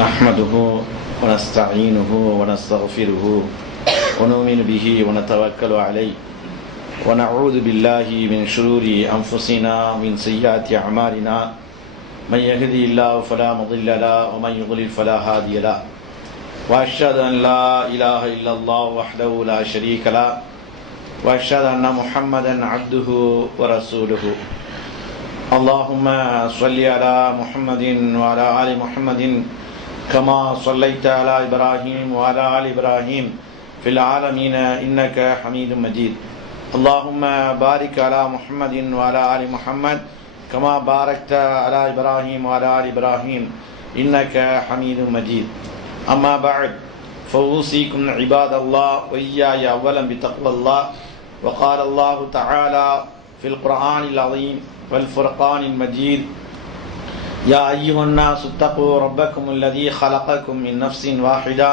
نحمده ونستعينه ونستغفره ونؤمن به ونتوكل عليه ونعوذ بالله من شرور أنفسنا ومن سيئات أعمالنا من يهدي الله فلا مضل له ومن يضلل فلا هادي له وأشهد أن لا إله إلا الله وحده لا شريك له وأشهد أن محمدا عبده ورسوله اللهم صل على محمد وعلى آل محمد كما صليت على إبراهيم وعلى آل إبراهيم في العالمين إنك حميد مجيد اللهم بارك على محمد وعلى آل محمد كما باركت على إبراهيم وعلى آل إبراهيم إنك حميد مجيد أما بعد فأوصيكم عباد الله وإياي أولا بتقوى الله وقال الله تعالى في القرآن العظيم والفرقان المجيد يا أيها الناس اتقوا ربكم الذي خلقكم من نفس واحدة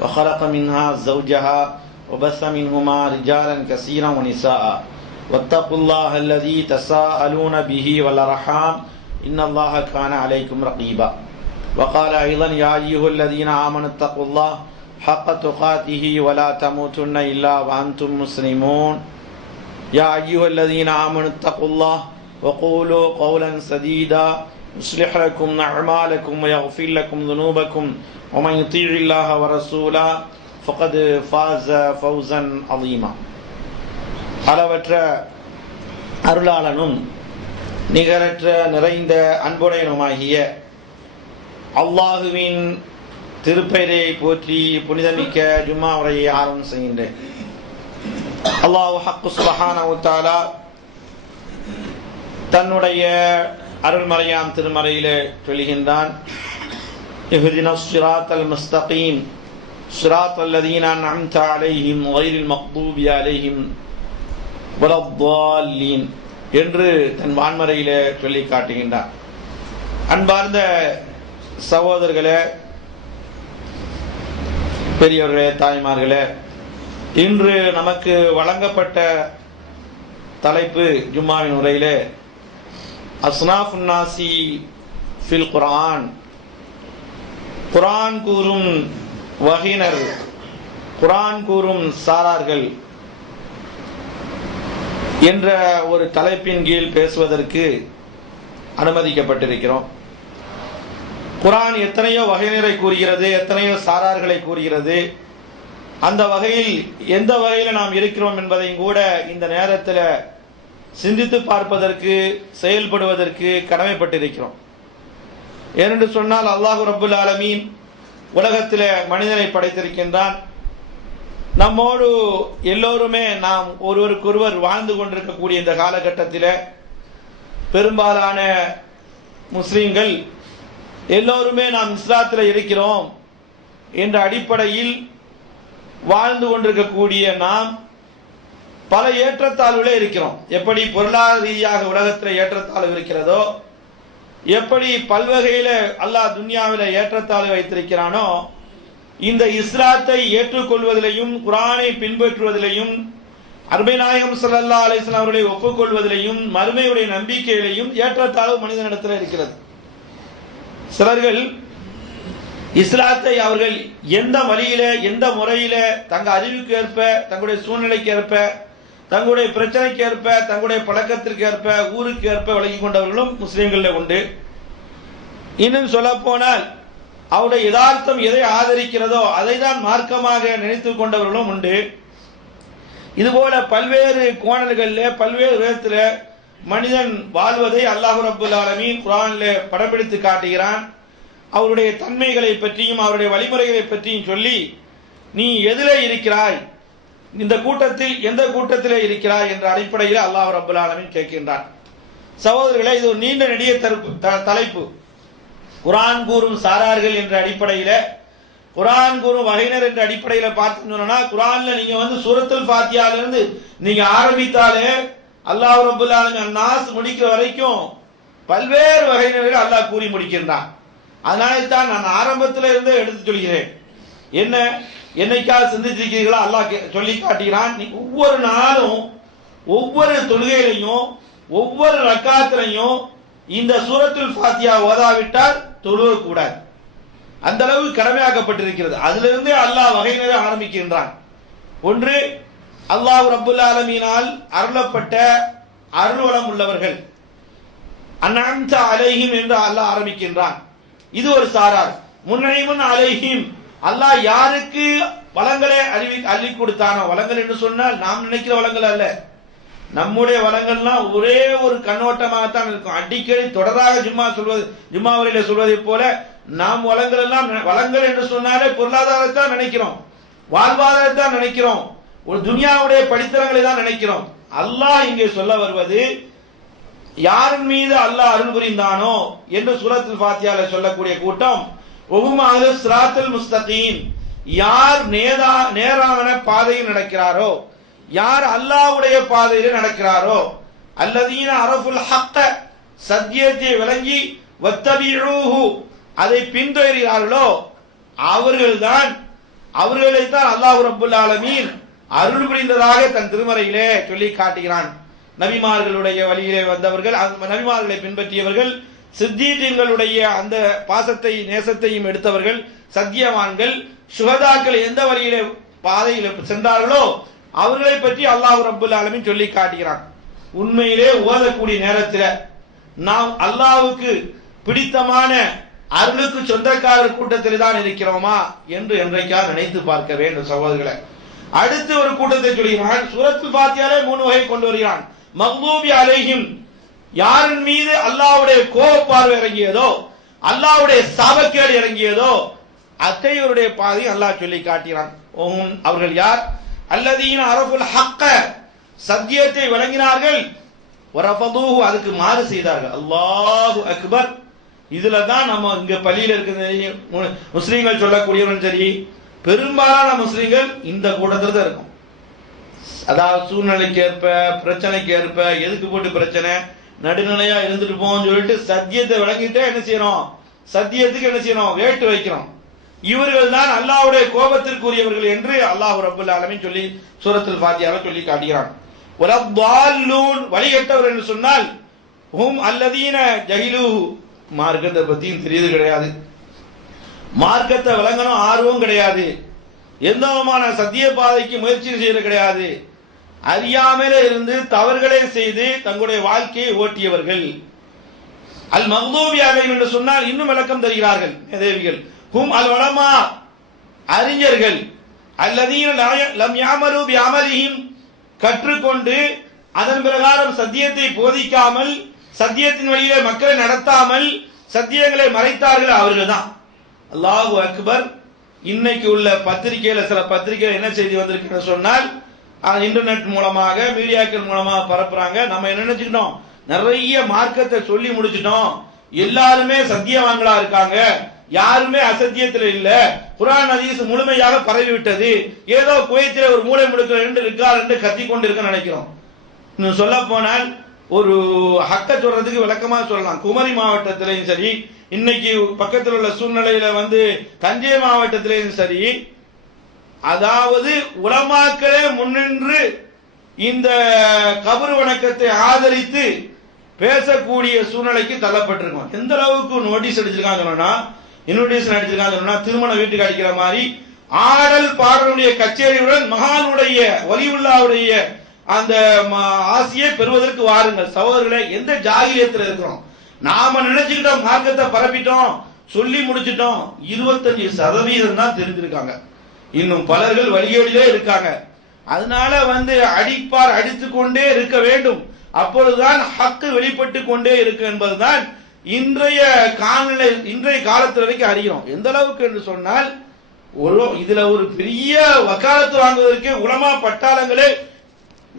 وخلق منها زوجها وبث منهما رجالا كثيرا ونساء واتقوا الله الذي تساءلون به والأرحام إن الله كان عليكم رقيبا وقال أيضا يا أيها الذين آمنوا اتقوا الله حق تقاته ولا تموتن إلا وأنتم مسلمون يا أيها الذين آمنوا اتقوا الله وقولوا قولا سديدا يصلح لكم أعمالكم ويغفر لكم ذنوبكم ومن يطيع الله ورسوله فقد فاز فوزا عظيما அளவற்ற அருளாளனும் நிகரற்ற நிறைந்த அன்புடையனுமாகிய அல்லாஹுவின் திருப்பெயரை போற்றி புனிதமிக்க ஜும்மா உரையை ஆரம்பம் செய்கின்றேன். அல்லாஹ் ஹக்கு சுப்ஹானஹு வ தஆலா தன்னுடைய அருள்மறையாம் திருமறையிலே சொல்கின்றான், இஹ்தினஸ் ஸிராத்தல் முஸ்தகீம் ஸிராத்தல் லதீன அன்அம்த அலைஹிம் கைரில் மக்தூபி அலைஹிம் வலத்தால்லீன் என்று தன் வான்மறையிலே சொல்லி காட்டுகின்றான். அன்பார்ந்த சகோதரர்களே, பெரியவர்களே, தாய்மார்களே, இன்று நமக்கு வழங்கப்பட்ட தலைப்பு ஜும்மாவின் உரையிலே அஸ்னாஃபுன் நாசி ஃபில் குர்ஆன், குர்ஆன் கூறும் வகையினர், குர்ஆன் கூறும் சாரார்கள் என்ற ஒரு தலைப்பின் கீழ் பேசுவதற்கு அனுமதிக்கப்பட்டிருக்கிறோம். குர்ஆன் எத்தனையோ வகையினரை கூறுகிறது, எத்தனையோ சாரார்களை கூறுகிறது. அந்த வகையில் எந்த வகையில் நாம் இருக்கிறோம் என்பதையும் கூட இந்த நேரத்தில் சிந்தித்து பார்ப்பதற்கு, செயல்படுவதற்கு கடமைப்பட்டிருக்கிறோம். ஏனென்று சொன்னால் அல்லாஹ் ரப்புல் ஆலமீன் உலகத்தில் மனிதனை படைத்திருக்கின்றான். நம்மோடு எல்லோருமே நாம் ஒருவருக்கொருவர் வாழ்ந்து கொண்டிருக்கக்கூடிய இந்த காலகட்டத்தில் பெரும்பாலான முஸ்லிம்கள் எல்லோருமே நாம் இஸ்லாத்தில் இருக்கிறோம் என்ற அடிப்படையில் வாழ்ந்து கொண்டிருக்கக்கூடிய நாம் பல ஏற்றத்தாழ்வுகளே இருக்கிறோம். எப்படி பொருளாதார ரீதியாக உலகத்தில் ஏற்றத்தாழ்வு இருக்கிறதோ, எப்படி பல்வகையில அல்லாஹ் துன்யாவில ஏற்றத்தாழ்வு வைத்திருக்கிறானோ, இந்த இஸ்லாத்தை ஏற்றுக்கொள்வதிலையும் குர்ஆனை பின்பற்றுவதிலையும் அருமை நாயகம் ஸல்லல்லாஹு அலைஹி வஸல்லம் அவர்களை ஒப்புக்கொள்வதிலையும் மறுமையுடைய நம்பிக்கையிலையும் ஏற்றத்தாழ்வு மனிதனிடத்தில் இருக்கிறது. சிலர்கள் இஸ்லாத்தை அவர்கள் எந்த வழியில, எந்த முறையில, தங்க அறிவுக்கு ஏற்ப, தங்களுடைய சூழ்நிலைக்கு ஏற்ப, தங்களுடைய பிரச்சனைக்கு ஏற்ப, தங்களுடைய பழக்கத்திற்கு ஏற்ப, ஊருக்கு ஏற்ப விலகி கொண்டவர்களும் முஸ்லிம்களில் உண்டு. இன்னும் சொல்ல போனால் அவருடைய யதார்த்தம் எதை ஆதரிக்கிறதோ அதை தான் மார்க்கமாக நினைத்து கொண்டவர்களும் உண்டு. இதுபோல பல்வேறு கோணல்களில், பல்வேறு விதத்தில் மனிதன் வாழ்வதை அல்லாஹ் ரப்புல் ஆலமீன் குர்ஆனிலே படம்பிடித்து காட்டுகிறான். அவருடைய தன்மைகளை பற்றியும் அவருடைய வழிமுறைகளை பற்றியும் சொல்லி, நீ எதிலே இருக்கிறாய், இந்த கூட்டத்தில் எந்த கூட்டத்திலே இருக்கிறாய் என்ற அடிப்படையில் அல்லாஹ் ரப்புல் ஆலமீன் கேட்கின்றான். சகோதரர்களே, இது ஒரு நீண்ட நெடிய தலைப்பு. குர்ஆன் கூறும் சாரார்கள் என்ற அடிப்படையில், குர்ஆன் கூறும் வகையினர் என்ற அடிப்படையில் பார்த்தோம்னா, குர்ஆன்ல நீங்க சூரத்துல் ஃபாத்திஹால இருந்து நீங்க ஆரம்பித்தாலே அல்லாஹ் ரப்புல் ஆலமீன் நாஸ் முடிக்கிற வரைக்கும் பல்வேறு வகையினர்கள் அல்லாஹ் கூறி முடிக்கின்றான். அதனால தான் நான் ஆரம்பத்தில் இருந்து எடுத்து சொல்கிறேன். என்ன, என்னைக்காக சிந்திச்சிருக்கிறீர்களா? அல்லாஹ் சொல்லி காட்டுகிறான், நீ ஒவ்வொரு நாளும் ஒவ்வொரு தொழுகையிலையும் ஒவ்வொரு ரக்காத்திலையும் இந்த சூரத்துல் ஃபாத்திஹா ஓதாவிட்டால் தொழுவ கூடாது. அந்த அளவு கடமையாக்கப்பட்டிருக்கிறது. அதிலிருந்து அல்லாஹ் வகையினரை ஆரம்பிக்கின்றான். ஒன்று, அல்லாஹ் ரப்புல் ஆலமீனால் அருளப்பட்ட அருள்வளம் உள்ளவர்கள், அன்அம்த அலைஹிம் என்று அல்லாஹ் ஆரம்பிக்கின்றான். இது ஒரு சாரார். முன்னைமுன் அலைஹிம், அல்லாஹ் யாருக்கு வளங்களை அள்ளி கொடுத்தானோ, வளங்கள் என்று சொன்னால் நாம் நினைக்கிற வளங்கள் அல்ல, நம்முடைய வளங்கள்லாம் ஒரே ஒரு கண்ணோட்டமாகத்தான் இருக்கும். அடிக்கடி தொடராக ஜும்மா வரையில சொல்வதை போல நாம் வளங்கள் எல்லாம், வளங்கள் என்று சொன்னாலே பொருளாதாரத்தான் நினைக்கிறோம், வாழ்வாதாரத்தான் நினைக்கிறோம், ஒரு துனியாவுடைய படித்தரங்களை தான் நினைக்கிறோம். அல்லாஹ் இங்கே சொல்ல வருவது, யாரின் மீது அல்லாஹ் அருள் புரிந்தானோ என்று சூரத்துல் ஃபாத்தியால சொல்லக்கூடிய கூட்டம், ஒஹும் அஹ்லு ஸிராத்துல் முஸ்தகீம், யார் நேரான பாதையில் நடக்கிறாரோ, யார் அல்லாஹ்வுடைய பாதையில் நடக்கிறாரோ, அல்லதீன அரஃபுல் ஹக்க, சத்தியத்தை விளங்கி, வத்தபிஊஹு, அதை பின்தொடர்கிறார்களோ, அவர்களைத்தான் அல்லாஹ் ரப்புல் ஆலமீன் அருள் புரிந்ததாக தன் திருமறையிலே சொல்லி காட்டுகிறான். நபிமார்களுடைய வழியிலே வந்தவர்கள், நபிமார்களை பின்பற்றியவர்கள், சித்தீகங்களுடைய அந்த பாசத்தை நேசத்தையும் எடுத்தவர்கள், சத்தியவான்கள், சுஹதாக்கள் எந்த வழியிலே பாதையில் சென்றார்களோ அவர்களை பற்றி அல்லாஹ் ரப்புல் ஆலமீன் சொல்லி காட்டுகிறான். உண்மையிலே ஓதக்கூடிய நேரத்தில் நாம் அல்லாஹ்வுக்கு பிடித்தமான அருளுக்கு சொந்தக்காரர் கூட்டத்தில் தான் இருக்கிறோமா என்று என்றைக்காக நினைத்து பார்க்க வேண்டும் சகோதரர்களே. அடுத்து ஒரு கூட்டத்தை சொல்கிறான். சூரத்துல் ஃபாத்தியாலே 3 வகை கொண்டு வருகிறான். மக்தூபி அலைஹிம், யாரின் மீது அல்லாஹ்வுடைய கோபப்பார்வை இறங்கியதோ, அல்லாஹ்வுடைய சாபக்கேடு இறங்கியதோ அத்தையவருடைய பாதை அல்லாஹ் சொல்லி காட்டுகிறான். அவர்கள் யார்? அல்லதீன அரஃபுல் ஹக்க, சத்தியத்தை வழங்கினார்கள், வரஃபதூஹு, அதுக்கு மாறு செய்தார்கள். அல்லாஹு அக்பர். இதுல தான் நம்ம இங்க பள்ளியில் இருக்கிற முஸ்லீம்கள் சொல்லக்கூடியவர்கள் சரி, பெரும்பாலான முஸ்லீம்கள் இந்த கூட்டத்தில் தான் இருக்கும். அதாவது சூழ்நிலைக்கு ஏற்ப, பிரச்சனைக்கு ஏற்ப, எதுக்கு போட்டு பிரச்சனை, நடுநிலையா இருந்துட்டு போன்னு சொல்லிட்டு சத்தியத்தை வழங்கிட்டே என்ன செய்யறோம், சத்தியத்துக்கு என்ன செய்யறோம், வேட்டு வைக்கிறோம். இவர்கள் தான் அல்லாஹ்வுடைய கோபத்திற்குரியவர்கள் என்று அல்லாஹ் ரப்புல் ஆலமீன் சொல்லி சூரத்துல் ஃபாத்தியாவை சொல்லி காட்டுகிறான். வலத்தால்லூன், வழிகட்டவர் என்று சொன்னால், ஹும் அல்லதீன ஜஹிலூஹு, மார்க்கத்தை பத்தியும் தெரியுது கிடையாது, மார்க்கத்தை விளங்கணும் ஆர்வம் கிடையாது, எந்த விதமான சத்திய பாதைக்கு முயற்சி செய்யறது கிடையாது, அறியாமலே இருந்து தவறுகளை செய்து தங்களுடைய வாழ்க்கையை ஓட்டியவர்கள். அல் மக்தூபி அலைஹிம் என்று சொன்னால் இன்னும் விளக்கம் தருகிறார்கள் மேதேவிகள். ஹும் அல் உலமா, அறிஞர்கள், அல்லதீன லம் யஅமலு பிஅமலிஹிம், கற்றுக்கொண்டு அதன் பிரகாரம் சத்தியத்தை போதிக்காமல், சத்தியத்தின் வழியிலே மக்களை நடத்தாமல் சத்தியங்களை மறைத்தார்கள், அவர்கள் தான். அல்லாஹு அக்பர். இன்னைக்கு உள்ள பத்திரிகையில சில பத்திரிகைகள் என்ன செய்தி வந்திருக்கு சொன்னால், இன்டர்நெட் மூலமாக, மீடியாக்கள் மூலமாக பரப்புறாங்க. நம்ம என்ன நினைச்சுக்கிட்டோம், நிறைய மார்க்கத்தை சொல்லி முடிச்சிட்டோம், எல்லாருமே சத்தியவான்களா இருக்காங்க, யாருமே அசத்தியத்தில் இல்ல, குர்ஆன் ஹதீஸ் முழுமையாக பரவி விட்டது, ஏதோ குவைத்திலே ஒரு மூளை முடுக்க இருக்கார் என்று கத்தி கொண்டு இருக்க நினைக்கிறோம். இன்னும் சொல்ல போனால் ஒரு ஹக்க சொல்றதுக்கு விளக்கமா சொல்லலாம். குமரி மாவட்டத்திலையும் சரி, இன்னைக்கு பக்கத்தில் உள்ள சூழ்நிலையில தஞ்சை மாவட்டத்திலையும் சரி, அதாவது உலமாக்களே முன்னின்று இந்த கபர் வணக்கத்தை ஆதரித்து பேசக்கூடிய சூழ்நிலைக்கு தள்ளப்பட்டிருக்கோம். எந்த அளவுக்கு நோட்டீஸ் அடிச்சிருக்காங்க சொன்னா, இன்விடேஷன் அடிச்சிருக்காங்க சொன்னா, திருமண வீட்டுக்கு அடிக்கிற மாதிரி ஆடல் பாடலுடைய கச்சேரியுடன் மகானுடைய வலியுல்லாவுடைய அந்த ஆசையை பெறுவதற்கு வாருங்கள். சகோதரர்களே, எந்த ஜாகிலியத்தில் இருக்கிறோம்? நாம நினைச்சுக்கிட்டோம் மார்க்கத்தை பரப்பிட்டோம், சொல்லி முடிச்சிட்டோம். 25% தான் தெரிஞ்சிருக்காங்க. இன்னும் பலர்கள் வழியோடிலே இருக்காங்க. அதனால அடிப்பார், அடித்துக் கொண்டே இருக்க வேண்டும். அப்பொழுதுதான் ஹக்கு வெளிப்பட்டு கொண்டே இருக்கு என்பதுதான் இன்றைய காலநிலை, இன்றைய காலத்தில் வரைக்கும் அறிகிறோம். எந்த அளவுக்கு என்று சொன்னால், இதுல ஒரு பெரிய வக்காலத்து வாங்குவதற்கு உலமா பட்டாளங்களே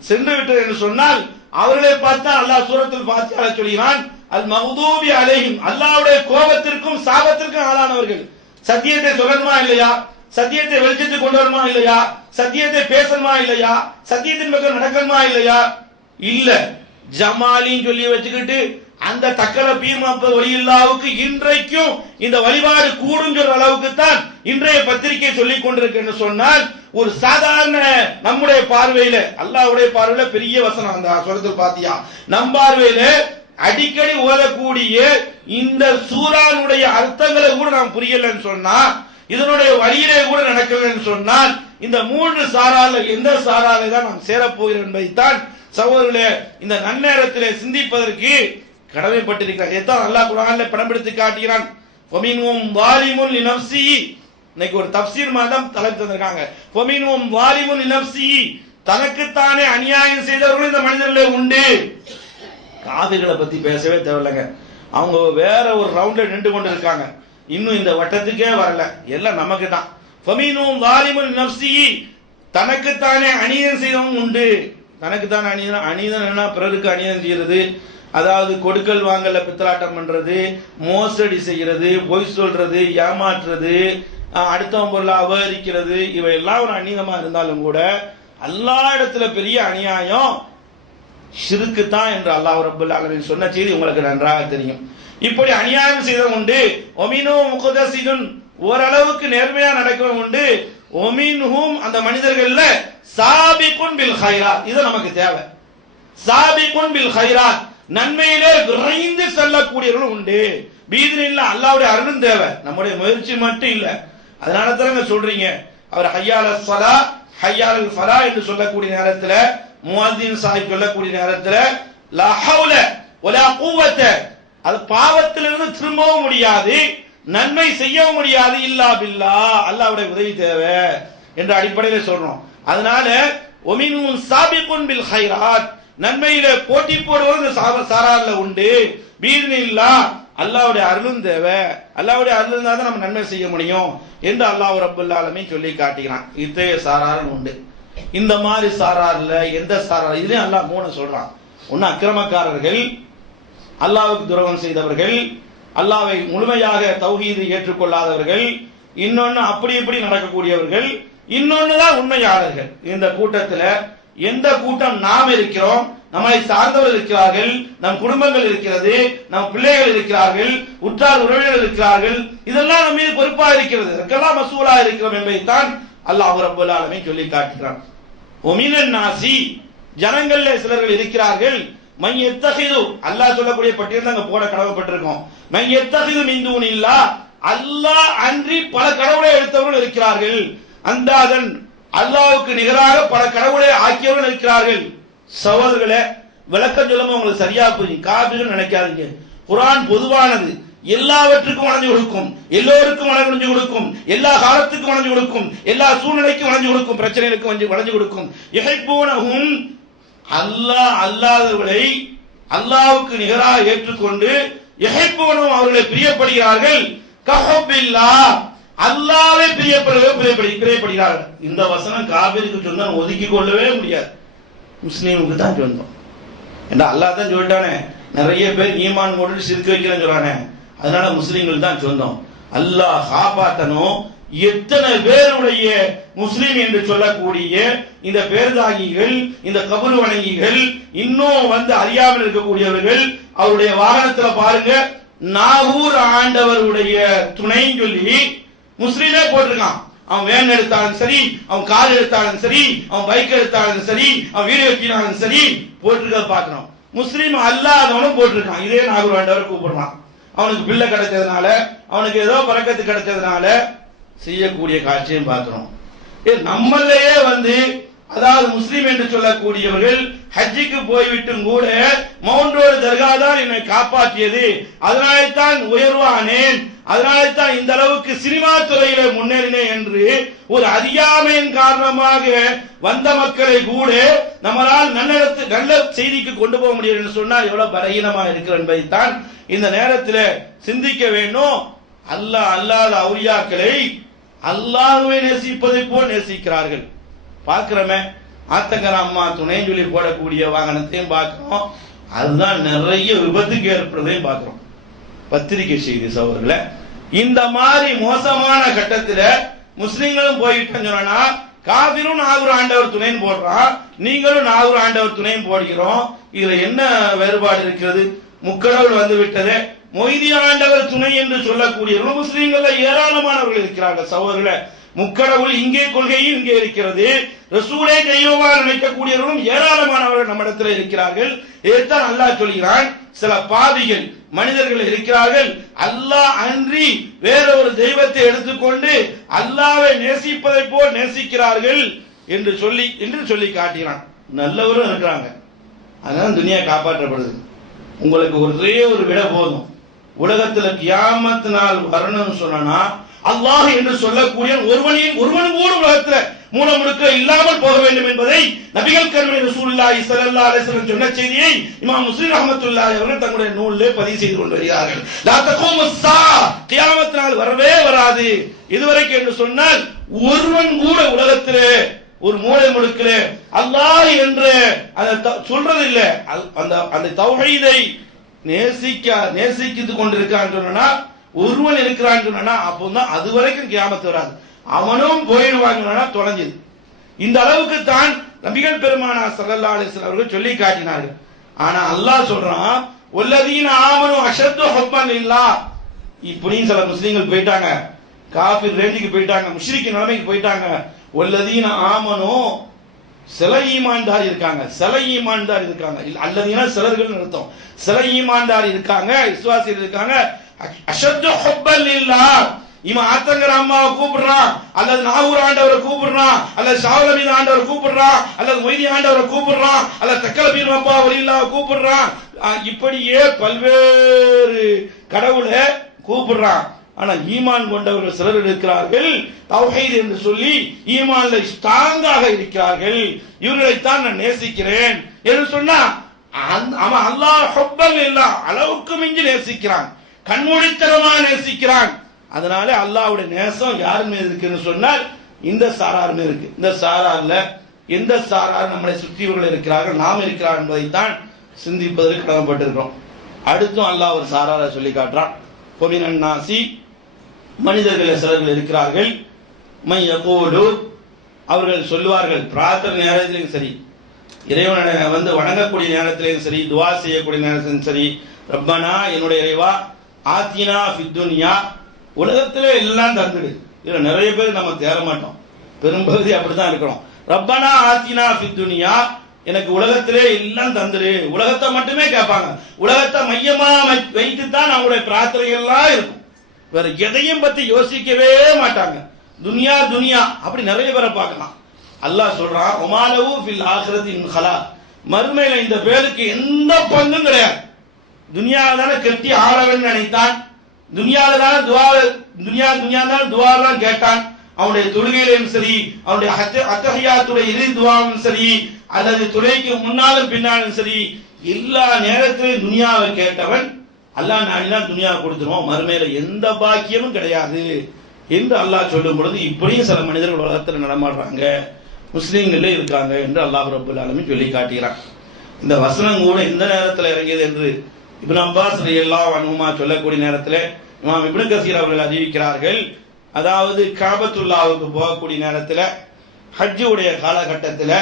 சென்று விட்டது என்று சொன்னால், அவர்களை பார்த்தா அல்லாஹ் சூரத்துல் ஃபாத்திஹா சொல்கிறான், அல் மக்தூபி அலைஹிம், அல்லாஹ்வுடைய கோபத்திற்கும் சாபத்திற்கும் ஆளானவர்கள். சத்தியத்தை சொல்லணுமா இல்லையா, சத்தியத்தை வெளிச்சத்துக்கு கொண்டு வரணுமா இல்லையா, சத்தியத்தை பேசணுமா இல்லையா, சத்தியத்தின் பக்கம் நடக்கணுமா இல்லையா, இல்ல ஜமாலின்னு சொல்லி வச்சுக்கிட்டு அந்த தக்கல பீர்மாப்ப வழியில்லாவுக்கு இன்றைக்கும் இந்த வழிபாடு கூடும் சொல்ற அளவுக்கு தான் இன்றைய பத்திரிகை சொல்லிக் கொண்டிருக்கு சொன்னால், ஒரு சாதாரண நம்முடைய பார்வையில, அல்லாஹ்வுடைய பார்வையில பெரிய வசனம் அந்த சூரத்துல் ஃபாத்திஹா, நம் பார்வையில அடிக்கடி ஓதக்கூடிய இந்த சூரானுடைய அர்த்தங்களை கூட நாம் புரியலன்னு சொன்னா, இதனுடைய வழியிலே கூட நடக்கலன்னு சொன்னால், இந்த மூன்று சாரால எந்த சாராலை தான் நாம் சேரப்போகிறோம் என்பதைத்தான் சகோதரர்களே இந்த நன்னேரத்திலே சிந்திப்பதற்கு கடமைப்பட்டிருக்கிறார். எத்தான் அல்லாஹ் குர்ஆனிலே படம்பிடித்து காட்டுகிறான். ஃபமின்ஹும் வாலிமுன் லினஃப்ஸிஹி. இன்னைக்கு ஒரு தஃப்சீர் மாதம் தலைப்பு தந்திருக்காங்க. ஃபமின்ஹும் வாலிமுன் லினஃப்ஸிஹி. தனக்குத்தானே அநியாயம் செய்தவர்கள் இந்த மனிதர்களே உண்டு. காவிர்களை பத்தி பேசவே தேவையில்லைங்க. அவங்க வேற ஒரு ரவுண்ட்ல நின்று கொண்டு இருக்காங்க. இன்னும் இந்த வட்டத்துக்கே வரல. எல்லாம் நமக்கு தான். ஃபமின்ஹும் வாலிமுன் லினஃப்ஸிஹி. தனக்குத்தானே அநியாயம் செய்தவங்க உண்டு. தனக்குத்தானே அநீதம் என்ன, பிறருக்கு அநியாயம் செய்யறது, அதாவது கொடுக்கல் வாங்கல பித்தலாட்டம் பண்றது, மோசடி செய்யறது, பொய் சொல்றது, ஏமாற்றுறது, அடுத்தவன் பொருளை அபகரிக்கிறது, இவையெல்லாம் ஒரு அநீதமா இருந்தாலும் கூட அல்லாஹ் இடத்துல பெரிய அநியாயம் ஷிர்க்கு தான் என்று அல்லாஹ் ரப்பல் ஆலமீன் சொன்ன செய்தி உங்களுக்கு நன்றாக தெரியும். இப்படி அநியாயம் செய்தவன் உண்டு. ஒமினு முகதசிதுன், ஓரளவுக்கு நேர்மையா நடக்கவன் உண்டு. ஒமின்ஹும், அந்த மனிதர்கள்ல சாபிகுன் பில் கைராத், இது நமக்கு தேவை. சாபிகுன் பில் கைராத், நன்மையிலே விரைந்து செல்லக்கூடியவர்கள் உண்டு. பீதினில்லா, அல்லாஹ்வுடைய அருளும் தேவை, நம்முடைய முயற்சி மட்டும் இல்ல. அதனால தான் சொல்றீங்க, அவர் ஹய்யால் ஸலா ஹய்யால் ஃபலா என்று சொல்லக்கூடிய நேரத்தில், முஅஸ்ஸின் சாஹிப் சொல்லக்கூடிய நேரத்தில் லா ஹவுல வலா குவத, அது பாவத்திலிருந்து திரும்பவும் முடியாது, நன்மை செய்யவும் முடியாது, இல்லா பில்லா, அல்லாஹ்வுடைய உதவி தேவை என்ற அடிப்படையில் சொல்றோம். அதனால ஒமினும் சாபிகுன் பில் கைராத், நன்மையில போட்டி போடுவது சாரார்ல உண்டு. பீதினில்லா, அல்லாஹ்வுடைய அருளும் தேவை, அல்லாஹ்வுடைய அருள் இருந்தா தான் நம்ம நன்மை செய்ய முடியும் என்று அல்லாஹ் ரப்பல் ஆலமீன் சொல்லி காட்டுகிறான். இத்தகைய சாராரும் உண்டு. இந்த மாதிரி சாரார்ல எந்த சாரார், இதுலயும் அல்லாஹ் மூணு சொல்றான். ஒன்னு அக்கிரமக்காரர்கள், அல்லாஹ்வுக்கு துரோகம் செய்தவர்கள், அல்லாஹ்வை முழுமையாக தௌஹீதை ஏற்றுக்கொள்ளாதவர்கள், இன்னொன்னு அப்படி இப்படி நடக்கக்கூடியவர்கள், இன்னொன்னுதான் உண்மையாளர்கள். இந்த கூட்டத்தில் எந்த கூட்டம் நாம் இருக்கிறோம், நம்மை சார்ந்தவர்கள் இருக்கிறார்கள், நம் குடும்பங்கள் இருக்கிறது, நம் பிள்ளைகள் இருக்கிறார்கள், உற்றார் உறவினர்கள் இருக்கிறார்கள், இதெல்லாம் நம்ம மீது பொறுப்பா இருக்கிறது, இதற்கெல்லாம் மசூலா இருக்கிறோம் என்பதைத்தான் அல்லாஹ் ரப்பல் ஆலமீன் சொல்லி காட்டுகிறான். ஒமினன் நாசி, ஜனங்கள்ல சிலர்கள் இருக்கிறார்கள், மை எத்தகிது, அல்லாஹ் சொல்லக்கூடிய பட்டியல் தான் அங்க போட கடமைப்பட்டிருக்கோம். மை எத்தகிது மின் தூனில்லாஹ், அல்லாஹ் அன்றி பல கடவுளை எடுத்தவர்கள் இருக்கிறார்கள். அந்தாதன், அல்லாஹ்வுக்கு நிகராக பல கடவுளை ஆக்கியவர்கள் இருக்கிறார்கள். சகோதரர்களே, விளக்கம் சொல்லும்போது உங்களுக்கு சரியா புரியும். காபிர்கள் நினைக்காதீங்க. குர்ஆன் பொதுவானது, எல்லாவற்றுக்கும் வணங்கி கொடுக்கும், எல்லோருக்கும் வணங்கி கொடுக்கும், எல்லா காலத்துக்கும் வணங்கி கொடுக்கும், எல்லா சூழ்நிலைக்கும் வணங்கி கொடுக்கும், பிரச்சனைகளுக்கு வணங்கி கொடுக்கும். யஹிப்பூனஹும், அல்லாஹ் அல்லாதவர்களை அல்லாஹ்வுக்கு நிகராக ஏற்றுக்கொண்டு யஹிப்பூனஹும், அவர்களை பிரியப்படுகிறார்கள். கஹுபில்லாஹ், அல்லாஹ்வை பிரியப்படுகிறார்கள். இந்த வசனம் காபிருக்கு சொன்னா ஒதுக்கி கொள்ளவே முடியாது, முஸ்லீமுக்கு தான் சொந்தம். ஏன்னா அல்லாஹ் தான் சொல்லிட்டானே, நிறைய பேர் ஈமான் போட்டு சிரிக்க வைக்கிறேன்னு சொல்றானே, அதனால முஸ்லீம்கள் தான் சொந்தம். அல்லாஹ் காப்பாற்றணும். எத்தனை பேருடைய முஸ்லீம் என்று சொல்லக்கூடிய இந்த பேர்தாகிகள், இந்த கபர் வணங்கிகள், இன்னும் அறியாமல் இருக்கக்கூடியவர்கள், அவருடைய வாகனத்தில் பாருங்க, நாகூர் ஆண்டவருடைய துணை சொல்லி முஸ்லீமே போட்டிருக்கான். அவன் வேன் எடுத்தாலும் சரி, அவன் கார் எடுத்தாலும் சரி, அவன் பைக் எடுத்தாலும் சரி, அவன் வீடு வைக்கினாலும் சரி, போட்டிருக்க பாக்கணும். முஸ்லீம் அல்லாதவனும் போட்டிருக்கான். இதே நாகூர் ஆண்டவர் கூப்பிடுறான். அவனுக்கு பிள்ளை கிடைச்சதுனால, அவனுக்கு ஏதோ பறக்கத்து கிடைச்சதுனால செய்யக்கூடிய காட்சியும் பார்க்கிறோம். நம்மளையே அதாவது முஸ்லீம் என்று சொல்லக்கூடியவர்கள் ஹஜ்ஜுக்கு போய்விட்டும் கூட மவுண்ட் ரோடு தர்கா தான் என்னை காப்பாற்றியது, அதனால்தான் உயர்வானேன், அதனால்தான் இந்த அளவுக்கு சினிமா துறையில முன்னேறினேன் என்று ஒரு அறியாமையின் காரணமாக வந்த மக்களை கூட நம்மளால் நல்ல செய்திக்கு கொண்டு போக முடியும் என்று சொன்னால் எவ்வளவு பலகீனமா இருக்கிற என்பதைத்தான் இந்த நேரத்தில் சிந்திக்க வேண்டும். அல்லாஹ் அல்லாத அவுலியாக்களை அல்லாஹ்வை நேசிப்பதை போல் நேசிக்கிறார்கள். பார்க்கிறோமே, ஆத்தங்கர அம்மா துணை சொல்லி போடக்கூடிய வாகனத்தையும் பார்க்கிறோம். அதுதான் நிறைய விபத்துக்கு ஏற்படுறதையும் பார்க்கிறோம். பத்திரிகை செய்தி சகோதரர்களே, இந்த மாதிரி மோசமான கட்டத்தில் முஸ்லிம்களும் போயிட்டோம்னு சொன்னா, காபிரும் நாகூர் ஆண்டவர் துணைன்னு போடுறான், நீங்களும் நாகூர் ஆண்டவர் துணையும் போடுகிறோம். இதுல என்ன வேறுபாடு இருக்கிறது? முக்கடவுள் வந்து விட்டது. மொய்தி ஆண்டவர் துணை என்று சொல்லக்கூடியவர்கள் முஸ்லிம்கள் ஏராளமானவர்கள் இருக்கிறார்கள். சகோதரர்களே, முக்கடவுள் இங்கே கொள்கையும் இங்கே இருக்கிறது. ரசூலை தெய்வமாக நினைக்கக்கூடியவர்களும் ஏராளமானவர்கள் நம்மிடத்தில் இருக்கிறார்கள். இதைத்தான் அல்லாஹ் சொல்கிறான், சில பாவிகள் மனிதர்கள் இருக்கிறார்கள், அல்லாஹ் அன்றி வேற ஒரு தெய்வத்தை எடுத்துக்கொண்டு அல்லாஹ்வை நேசிப்பதை போல் நேசிக்கிறார்கள் என்று சொல்லி காட்டினான். நல்லவரும் இருக்கிறாங்க, அதனால துனியா காப்பாற்றப்படுது. உங்களுக்கு ஒரே ஒரு விட போதும், உலகத்துல கியாமத் நாள் வரணும்னு சொன்னா அல்லாஹ் என்று சொல்லக்கூடிய ஒருவன் கூட உலகத்துல மூலமுழுக்க இல்லாமல் போக வேண்டும் என்பதை நபிகள் கருணை ரசூலுல்லாஹி ஸல்லல்லாஹு அலைஹி வஸல்லம் சொன்ன செய்தியை இமாம் முஸ்லிம் ரஹ்மத்துல்லாஹி அவர்கள் தங்களுடைய நூலிலே பதிவு செய்து கொண்டு வருகிறார்கள். லா தகூமுஸ் ஸா, கியாமத் நாள் வரவே வராது. இதுவரைக்கும் என்று சொன்னால் ஒருவன் கூட உலகத்திலே ஒரு மூலை முழுக்கிற அல்லாஹ் என்று சொல்றது இல்ல, அந்த தௌஹீதை நேசித்து கொண்டிருக்கான்னு சொன்னா ஒருவன் இருக்கிறான்னு சொன்னா அப்போதான் அது வரைக்கும் கியாமத் வராது. அவனும் போயிடுவாங்கன்னா தொலைஞ்சது. இந்த அளவுக்கு தான் நபிகள் பெருமானார் ஸல்லல்லாஹு அலைஹி வஸல்லம் அவர்கள் சொல்லி காட்டினார்கள். ஆனா அல்லாஹ் சொல்றான், வல்லதீன ஆமனு அஷத்து ஹுப்பன் லில்லாஹ். இப்படியும் சில முஸ்லிம்கள் போயிட்டாங்க, காஃபிர் ரேஞ்சுக்கு போயிட்டாங்க, முஷ்ரிக் நிலைமைக்கு போயிட்டாங்க. வல்லதீன ஆமனு சில ஈமான்தார் இருக்காங்க, அல்லதீன சிலர்கள் அர்த்தம். சில ஈமான்தார் இருக்காங்க, விசுவாசிகள் இருக்காங்க. அஷத்து ஹுப்பன் லில்லாஹ், இவன் ஆத்தங்கர அம்மாவை கூப்பிடுறான், அல்லது நாகூர் ஆண்டவரை கூப்பிடுறான், அல்லது ஷாவுலமீது ஆண்டவரை கூப்பிடுறான், அல்லது மொய்தி ஆண்டவரை கூப்பிடுறான், அல்லது தக்கலபீர் அப்பா வலில்லாவை கூப்பிடுறான். இப்படியே பல்வேறு கடவுளை கூப்பிடுறான். ஆனா ஈமான் கொண்டவர்கள் சிலர் இருக்கிறார்கள், தௌஹீத் என்று சொல்லி ஈமான்ல ஸ்ட்ராங்காக இருக்கிறார்கள். இவர்களைத்தான் நான் நேசிக்கிறேன் என்று சொன்னா அவன் அல்லாஹ் ஹுப்பன் லில்லாஹ், அளவுக்கு மிஞ்சி நேசிக்கிறான், கண்மூடித்தனமாக நேசிக்கிறான். அதனால அல்லாஹ்வுடைய நேசம் யார் மீது இருக்குன்னு சொன்னால் இந்த சாரார் மீது இருக்கு. இந்த சாரார்ல எந்த சாரார் நம்மளை சுற்றியவர்கள் இருக்கிறார்கள், நாம் இருக்கிறார் என்பதைத்தான் சிந்திப்பதற்கு கடமைப்பட்டிருக்கிறோம். அடுத்தும் அல்லாஹ் ஒரு சாராரை சொல்லி காட்டுறான். பொமினன் நாசி, மனிதர்கள் சிலர்கள் இருக்கிறார்கள், மை யகூலு, அவர்கள் சொல்லுவார்கள், பிரார்த்தனை நேரத்திலும் சரி, இறைவனை வணங்கக்கூடிய நேரத்திலும் சரி, துவா செய்யக்கூடிய நேரத்திலும் சரி, ரப்பனா என்னுடைய இறைவா, ஆத்தினா ஃபித் துன்யா, உலகத்திலே எல்லாம் தந்துடு. இதுல நிறைய பேர் நம்ம தேர மாட்டோம், பெரும்பகுதி அப்படித்தான் இருக்கிறோம். ரப்பனா ஆத்தினா ஃபித் துன்யா, எனக்கு உலகத்திலே எல்லாம் தந்துடு, உலகத்தை மட்டுமே கேட்பாங்க. உலகத்தை மையமா வைத்துத்தான் அவங்களுடைய பிரார்த்தனைகள் எல்லாம் இருக்கும், வேற எதையும் பத்தி யோசிக்கவே மாட்டாங்க. துனியா துனியா அப்படி நிறைய பேரை பார்க்கலாம். அல்லாஹ் சொல்றான், ஒமாலவு ஃபில் ஆখিরাতি மின் ஹலாக், மறுமையில இந்த பேருக்கு எந்த பங்கும் கிடையாது. துனியாவை தானே கட்டி ஆளவன் நினைத்தான், துனியால தானே துவாலாம் கேட்டான். அவனுடைய தொழுகையிலும் சரி, அவனுடைய அத்தஹியாத்துடைய இறுதி துவாவும் சரி, அல்லது தொழுகைக்கு முன்னாலும் பின்னாலும் சரி, எல்லா நேரத்திலும் துனியாவை கேட்டவன் அல்லாஹ் நாடினா துனியாவை கொடுத்துருவோம், மறுமையில எந்த பாக்கியமும் கிடையாது என்று அல்லாஹ் சொல்லும் பொழுது இப்படியும் சில மனிதர்கள் உலகத்தில் நடமாடுறாங்க, முஸ்லீம்களே இருக்காங்க என்று அல்லாஹ் ரப்பல் ஆலமீன் சொல்லி காட்டுகிறான். இந்த வசனம் கூட இந்த நேரத்தில் இறங்கியது என்று இப்னு அப்பாஸ் ரலியல்லாஹு அன்ஹுமா சொல்லக்கூடிய நேரத்தில் இமாம் இப்னு கஸீர் அவர்கள் அறிவிக்கிறார்கள். அதாவது காபத்துல்லாவுக்கு போகக்கூடிய நேரத்தில், ஹஜ்ஜுடைய காலகட்டத்தில்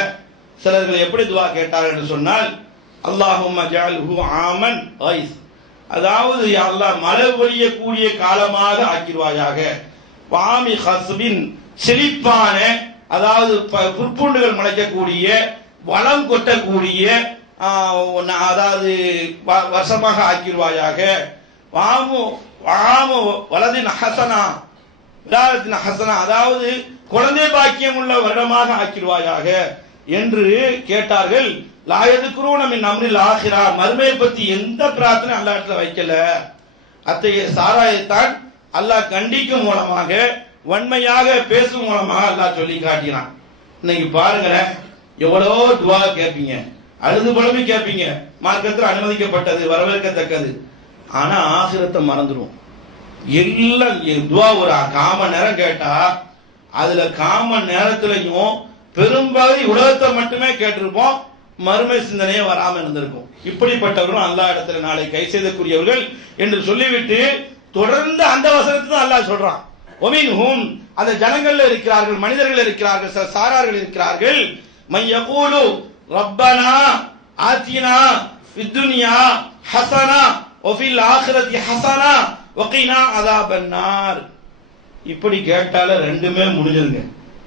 சிலர்கள் எப்படி துவா கேட்டார்கள் என்று சொன்னால், அல்லாஹும்ம ஜஅல்ஹு ஆமன் ஐஸ், அதாவது யா அல்லாஹ் மழை பொழியக்கூடிய காலமாக ஆக்கிடுவாயாக, வாமி ஹஸ்பின் செழிப்பான, அதாவது புற்பூண்டுகள் முளைக்கக்கூடிய, வளம் கொட்டக்கூடிய, அதாவது வருஷமாக ஆக்கிடுவாயாக, வலதின் ஹசனா, அதாவது குழந்தை பாக்கியம் உள்ள வருடமாக ஆக்கிடுவாயாக என்று கேட்டார்கள். லாயதுக்குரூன மின் அம்ரில் ஆகிரா, மறுமையை பற்றி எந்த பிரார்த்தனை அல்லாஹ் இடத்துல வைக்கல. அத்தகைய சாராயத்தான் அல்லாஹ் கண்டிக்கும் மூலமாக, வன்மையாக பேசும் மூலமாக அல்லாஹ் சொல்லி காட்டினான். இன்னைக்கு பாருங்களேன், எவ்வளோ துவா கேட்பீங்க, அழுது புலம்பி கேட்பீங்க, மார்க்கத்தில் அனுமதிக்கப்பட்டது, வரவேற்கத்தக்கது. ஆனா ஆகிரத்தை மறந்துடும். எல்லாம் துவா ஒரு காமன் நேரம் கேட்டா அதுல காமன் நேரத்திலையும் பெரும்பகுதி உலகத்தை மட்டுமே கேட்டிருப்போம், மறுமை சிந்தனையே வராம இருந்திருக்கும். இப்படிப்பட்டவர்களும் அல்லாஹ் இடத்துல நாளை கை செய்தக்கூடியவர்கள் என்று சொல்லிவிட்டு தொடர்ந்து அந்த வசனத்தை தான் அல்லாஹ் சொல்றான். ஒமின்ஹும், அந்த ஜனங்கள்ல இருக்கிறார்கள், மனிதர்கள் இருக்கிறார்கள், சில சாரார்கள் இருக்கிறார்கள். மை யகூலு ரப்பனா ஆத்தினா ஃபித் துன்யா ஹஸனா வஃபில் ஆখিরাতি ஹஸனா வகினா அஸாபன்னார். இப்படி கேட்டால ரெண்டுமே முடிஞ்சிருங்க.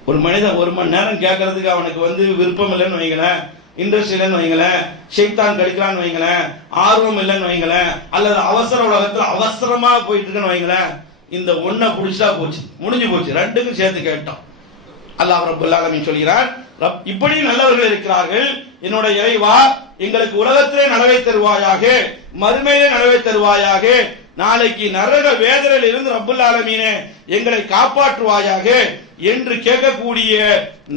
ஒரு மனிதன் 1 மணி நேரம் கேட்கறதுக்கு அவனுக்கு விருப்பம் இல்லைன்னு வைங்களேன், இன்ட்ரெஸ்ட் இல்லைன்னு வைங்களேன், ஷைத்தான் கெடுக்கலான்னு வைங்களேன், ஆர்வம் இல்லைன்னு வைங்களேன், அல்லது அவசர உலகத்துல அவசரமா போயிட்டு இருக்குன்னு வைங்களேன், இந்த ஒன்ன புடிச்சா போச்சு, முடிஞ்சு போச்சு. ரெண்டுக்கும் சேர்த்து கேட்டோம். அல்லாஹ் ரப்பல் ஆலமீன் சொல்கிறார், இப்படி நல்லவர்கள் இருக்கிறார்கள், என்னோட இறைவா எங்களுக்கு உலகத்திலே நலவை தருவாயாக, மறுமையிலே நலவை தருவாயாக, நாளைக்கு நரக வேதனையில் இருந்து ரப்பல் ஆலமீனே எங்களை காப்பாற்றுவாயாக என்று கேட்கக்கூடிய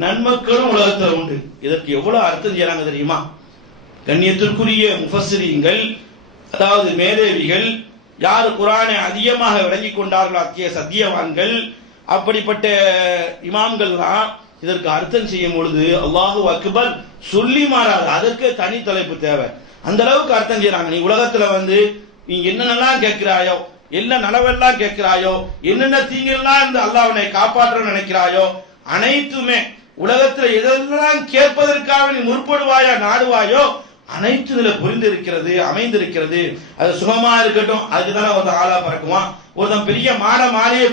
நன்மக்களும் உலகத்தில் உண்டு. இதற்கு எவ்வளவு அர்த்தம் செய்யறாங்க தெரியுமா? கண்ணியத்திற்குரிய முஃபஸ்ஸிரீன்கள், அதாவது மேதேவிகள், யார் குர்ஆனை அதிகமாக விளங்கிக் கொண்டார்களோ அத்திய சத்தியவான்கள், அப்படிப்பட்ட இமாம்கள் தான் இதற்கு அர்த்தம் செய்யும் பொழுது அல்லாஹு அக்பர் சொல்லி மாறாது. அதற்கு தனி தலைப்பு தேவை. அந்த அளவுக்கு அர்த்தம் செய்யறாங்க. நீ உலகத்துல நீ என்னென்னலாம் கேட்கிறாயோ, என்ன நலவெல்லாம் கேட்கிறாயோ, என்னென்ன தீங்கெல்லாம் இந்த அல்லாஹ் உன்னை காப்பாற்ற நினைக்கிறாயோ, அனைத்துமே உலகத்துல எதெல்லாம் கேட்பதற்காக நீ முற்படுவாயா நாடுவாயோ அனைத்து இதுல புரிந்திருக்கிறது, அமைந்திருக்கிறது. அது சுகமா இருக்கட்டும், அதுக்குதானே ஒருத்தன் ஆளா பறக்குவான். ஒருத்தன் பெரிய மாட மாளிகை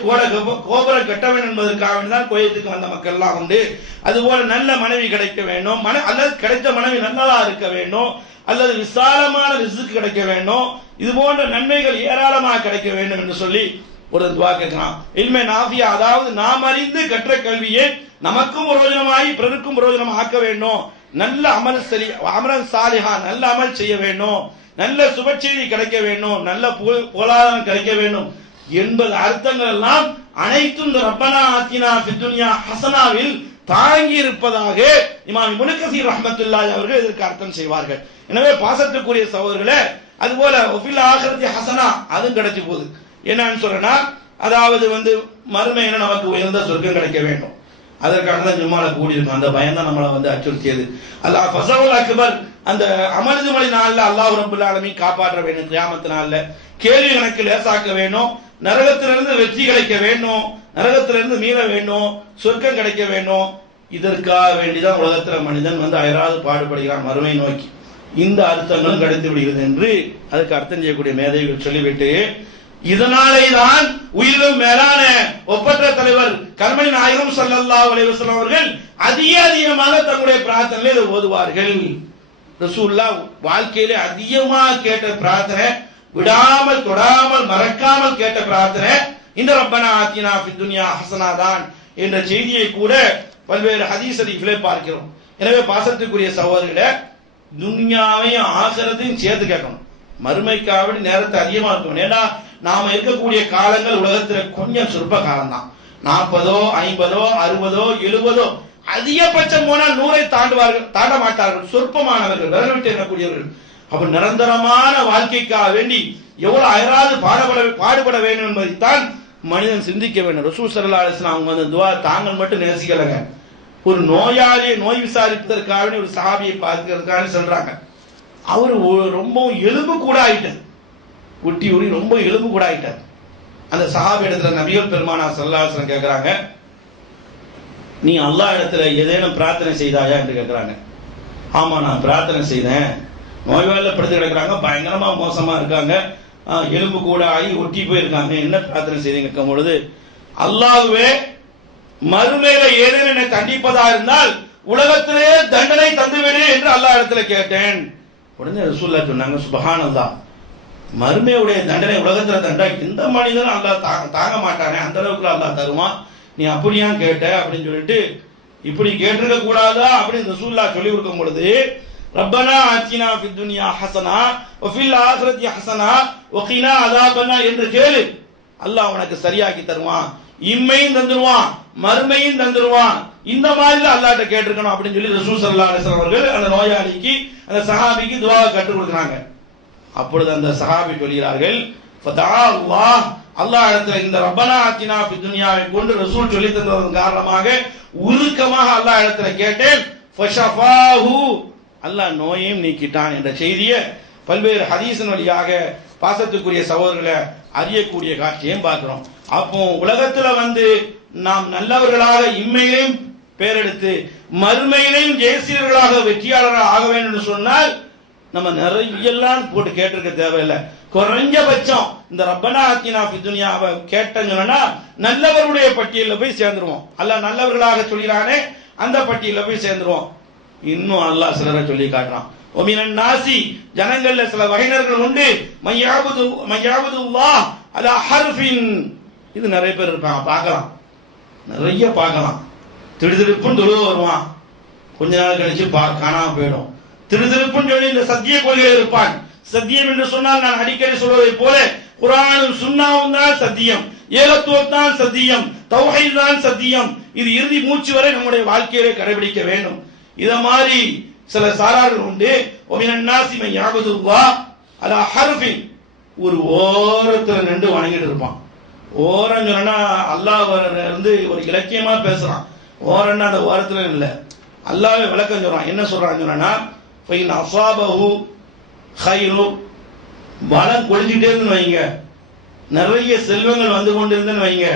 கோபுர கட்டவன் என்பதற்காக தான் கோயத்துக்கு வந்த மக்கள் எல்லாம் உண்டு. அதுபோல நல்ல மனைவி கிடைக்க வேண்டும், அல்லது கிடைத்த மனைவி நல்லதா இருக்க வேண்டும், அல்லது விசாலமான ரிஸ்க் கிடைக்க வேண்டும், இது போன்ற நன்மைகள் ஏராளமாக கிடைக்க வேண்டும் என்று சொல்லி ஒரு துவா கேட்கிறான். இல்மே நாஃபியா, அதாவது நாம் அறிந்து கற்ற கல்வியை நமக்கும் பிரயோஜனமாகி பிறருக்கும் பிரயோஜனம் ஆக்க வேண்டும், நல்ல அமரன் சாலிஹா நல்ல அமல் செய்ய வேண்டும், நல்ல சுபச்செய்தி கிடைக்க வேண்டும், நல்ல பொருளாதாரம் கிடைக்க வேண்டும் என்பது அர்த்தங்கள் எல்லாம் அனைத்தும் இந்த ரப்பனா ஆத்தினா ஃபித் துன்யா ஹஸனாவில் தாங்கி இருப்பதாக இமாம் இப்னு கஸீர் ரஹ்மத்துல்லாஹி அவர்கள் இதற்கு அர்த்தம் செய்வார்கள். எனவே பாசத்துக்குரிய சகோதரர்களே, அதுபோல ஒஃபில் ஆகிரத்தி ஹஸனா அதுவும் கிடைச்சு போகுது. என்னன்னு சொல்றேன்னா, அதாவது மறுமையில நமக்கு உயர்ந்த சொர்க்கம் கிடைக்க வேண்டும், அதற்காக தான் ஜும்மால கூடியிருக்கும். அந்த பயம் தான் நம்மளை அச்சுறுத்தியது. அல்லாஹ் ஃபஸவுல் அக்பர், அந்த அமர்துமலை நாள்ல அல்லாஹ் ரப்பல் ஆலமீன் காப்பாற்ற வேண்டும். கியாமத் நாள்ல கேள்வி கணக்கு லேசாக்க வேண்டும், நரகத்திலிருந்து வெற்றி கிடைக்க வேண்டும், நரகத்திலிருந்து மீள வேண்டும், சொர்க்கம் கிடைக்க வேண்டும். இதற்காக வேண்டிதான் உலகத்துல மனிதன் அயராது பாடுபடுகிறான் மறுமை நோக்கி. இந்த அர்த்தங்களும் கிடைத்து விடுகிறது என்று அதுக்கு அர்த்தம் செய்யக்கூடிய மேதைகள் சொல்லிவிட்டு, இதனாலே தான் உயிரிலும் மேலான ஒப்பற்ற தலைவர் கண்மணி நாயகம் ஸல்லல்லாஹு அலைஹி வஸல்லம் அவர்கள் அதிகமாக தங்களுடைய பிரார்த்தனையில இதை ஓதுவார்கள். ரசூலுல்லாஹ் வாழ்க்கையிலே அதிகமாக கேட்ட பிரார்த்தனை, விடாமல் தொடாமல் மறக்காமல் கேட்ட பிரார்த்தனை இந்த ரப்பனா ஆத்தினா ஃபித் துன்யா ஹஸனா தான் என்ற செய்தியை கூட பல்வேறு ஹதீஸ் ஷரீஃபிலே பார்க்கிறோம். எனவே பாசத்துக்குரிய சகோதரர்களே, துன்யாவையும் ஆகிரத்தையும் சேர்த்து கேட்கணும். மறுமைக்காக நேரத்தை அதிகமா இருக்கணும். ஏன்னா நாம இருக்கக்கூடிய காலங்கள் உலகத்துல கொஞ்சம் சொற்ப காலம் தான். 40, 50, 60, 70, அதிகபட்சம் போனால் 100 தாண்ட மாட்டார்கள். சொற்பமானவர்கள், விரல் விட்டு எண்ணக்கூடியவர்கள். அப்ப நிரந்தரமான வாழ்க்கைக்காக வேண்டி எவ்வளவு அயராது பாடுபட வேண்டும் என்பதைத்தான் மனிதன் சிந்திக்க வேண்டும். ரசூல் ஸல்லல்லாஹு அலைஹி வஸல்லம் அவங்க துஆ தாங்கள் மட்டும் நேசிக்கலங்க. ஒரு நோயாளியை நோய் விசாரிப்பதற்காக ஒரு சஹாபியை பார்க்கிறதுக்காக சொல்றாங்க. அவர் ரொம்ப எலும்பு கூட ஆயிட்டார், ஒட்டி ஊறி ரொம்ப எலும்பு கூட ஆயிட்டார். அந்த சஹாபி இடத்துல நபிகள் பெருமானார் ஸல்லல்லாஹு அலைஹி வஸல்லம் கேட்கிறாங்க, நீ அல்லாஹ் இடத்துல ஏதேனும் பிரார்த்தனை செய்தாயா என்று கேட்கிறாங்க. ஆமா, நான் பிரார்த்தனை செய்தேன். நோய்வாயில படுத்து கிடக்கிறாங்க, பயங்கரமா மோசமா இருக்காங்க, எலும்பு கூட ஆகி ஒட்டி போயிருக்காங்க, என்ன பிரார்த்தனை செய்தீங்க கேட்கும் பொழுது, அல்லாஹ்வே மறுமையில ஏதேனும் என்னை தண்டிப்பதா இருந்தால் உலகத்திலே தண்டனை தந்துவிடு என்று அல்லாஹ் இடத்துல கேட்டேன். உடனே ரசூலுல்லாஹ் சொன்னாங்க, சுப்ஹானல்லாஹ், மறுமையுடைய தண்டனை உலகத்துல தண்டனை எந்த மனிதனும் அல்லாஹ் தாங்க மாட்டானே, அந்த அளவுக்கு அல்லாஹ் தருவான், நீ அப்படியா கேட்ட அப்படின்னு சொல்லிட்டு, இப்படி கேட்டிருக்க கூடாதா அப்படின்னு ரசூலுல்லாஹ் சொல்லி கொடுக்கும் பொழுது, ரப்பனா ஆத்தினா ஃபித் துன்யா ஹஸனா வ ஃபில் ஆகிரத்தி ஹஸனா வ கினா அஸாபன்னா என்று கேளு, அல்லாஹ் உனக்கு சரியாக்கி தருவான், இம்மையும் தந்துருவான், மறுமையும் தந்துருவான். இந்த மாதிரி அல்லாஹ்ட்ட கேட்டிருக்கணும் அப்படின்னு சொல்லி ரசூல் ஸல்லல்லாஹு அலைஹி வஸல்லம் அவர்கள் அந்த நோயாளிக்கு, அந்த சஹாபிக்கு துஆவை கற்றுக் கொடுக்குறாங்க. அப்பொழுது அந்த சஹாபி சொல்கிறார்கள், ஃபதா அல்லாஹ், அல்லாஹ் இடத்துல இந்த ரப்பனா ஆத்தினா ஃபித் துன்யாவை கொண்டு ரசூல் சொல்லி தந்ததன் காரணமாக உருக்கமாக அல்லாஹ் இடத்துல கேட்டேன், ஃபஷஃபாஹு, அல்லாஹ் நோயையும் நீக்கிட்டான் என்ற செய்தியை பல்வேறு ஹதீஸின் வழியாக பாசத்துக்குரிய சகோதரர்களை அறியக்கூடிய காட்சியையும் பார்க்கிறோம். அப்போ உலகத்துல நாம் நல்லவர்களாக இம்மையிலையும் பேரெடுத்து மறுமையிலையும் ஜெயசீலர்களாக வெற்றியாளராக ஆக வேண்டும் என்று சொன்னால் நம்ம நிறைய எல்லாம் போட்டு கேட்டிருக்க தேவையில்லை. குறைஞ்சபட்சம் இந்த ரப்பனா ஆத்தினா ஃபித் துன்யாவை கேட்டோம்னா நல்லவருடைய பட்டியலில் போய் சேர்ந்துருவோம். அல்லாஹ் நல்லவர்களாக சொல்கிறானே அந்த பட்டியலில் போய் சேர்ந்துருவோம். இன்னும் அல்லாஹ் சிலரை சொல்லி காட்டுறான். ஒமினன் நாசி, ஜனங்கள்ல சில வகையினர்கள் உண்டு, மையாபுதுல்லாஹ் அலா ஹர்ஃபின். இது நிறைய பேர் இருப்பாங்க, பார்க்கலாம், நிறைய பார்க்கலாம். திடுதிடுப்புன்னு தொழுவ வருவான், கொஞ்ச நாள் கழிச்சு காணாம போயிடும். திடுதிடுப்புன்னு சொல்லி இந்த சத்திய கொள்கை இருப்பான். சத்தியம் என்று சொன்னால் நான் அடிக்கடி சொல்வதை போல குர்ஆனும் சுன்னாவும் தான் சத்தியம், ஏகத்துவம் தான் சத்தியம், தௌஹீத் தான் சத்தியம். இது இறுதி மூச்சு வரை நம்முடைய வாழ்க்கையிலே கடைபிடிக்க வேண்டும். இத மாதிரி சில சாரார்கள் உண்டு. ஒமினன் நாசி மன் யஅபுதுல்லாஹ் அலா ஹர்ஃபின், ஒரு ஓரத்துல நின்று வணங்கிட்டு இருப்பான். ஓரம் சொன்னா அல்லாஹ் வந்து ஒரு இலக்கியமா பேசுறான். ஓரன்னா அந்த ஓரத்துல இல்ல, அல்லாஹ்வே விளக்கம் சொல்றான். என்ன சொல்றான் சொன்னா, ஃபைன் அஸாபஹு கைரு, பலம் கொடிச்சிட்டே இருந்து வைங்க, நிறைய செல்வங்கள் வந்து கொண்டிருந்தேன்னு வைங்க,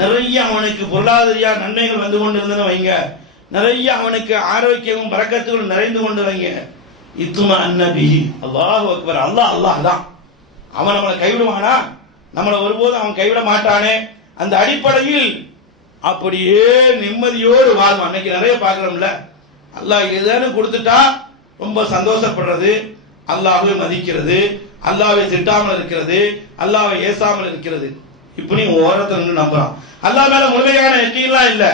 நிறைய அவனுக்கு பொருளாதார நன்மைகள் வந்து கொண்டிருந்தேன்னு வைங்க, நிறைய அவனுக்கு ஆரோக்கியமும் பரக்கத்துகளும் நிறைந்து கொண்டு வைங்க, இத்துமா அன்னபி, அல்லாஹு அக்பர், அல்லாஹ் அல்லாஹ் தான், அவன் நம்மளை கைவிடுவானா? நம்மளை ஒருபோதும் அவன் கைவிட மாட்டானே. அந்த அடிப்படையில் அப்படியே நிம்மதியோடு வாழ்வான். அன்னைக்கு நிறைய பார்க்கிறோம்ல, அல்லாஹ் ஏதேனும் கொடுத்துட்டா ரொம்ப சந்தோஷப்படுறது, அல்லாஹ்வை மதிக்கிறது, அல்லாஹ்வை திட்டாமல் இருக்கிறது, அல்லாஹ்வை ஏசாமல் இருக்கிறது. இப்படி ஓரத்தில் நின்று நம்புறான். அல்லாஹ் மேல முழுமையான எல்லாம் இல்ல,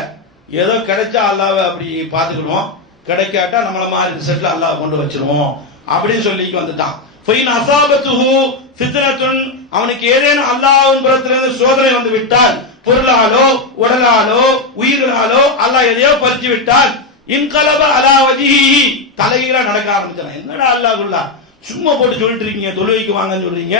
ஏதோ கிடைச்சா அல்லாஹ்வை அப்படி பார்த்துக்கணும், கிடைக்காட்டா நம்மள மாதிரி ரிசல்ட்ல அல்லாஹ் கொண்டு வச்சிருவோம் அப்படின்னு சொல்லி வந்துட்டான். ஃபைன் அஸாபத்துஹு ஃபித்னத்துன், அவனுக்கு ஏதேனும் அல்லாஹ்வின் புறத்திலிருந்து சோதனை வந்து விட்டால், பொருளாலோ உடலாலோ உயிர்களாலோ அல்லாஹ் எதையோ பறிச்சு விட்டால், இன்கலப அலா வஜ்ஹிஹி, தலைகீழா நடக்க ஆரம்பிச்சான். என்னடா அல்லாஹ்வுல்லா சும்மா போட்டு சொல்லிட்டு இருக்கீங்க, தொழுகைக்கு வாங்கன்னு சொல்றீங்க,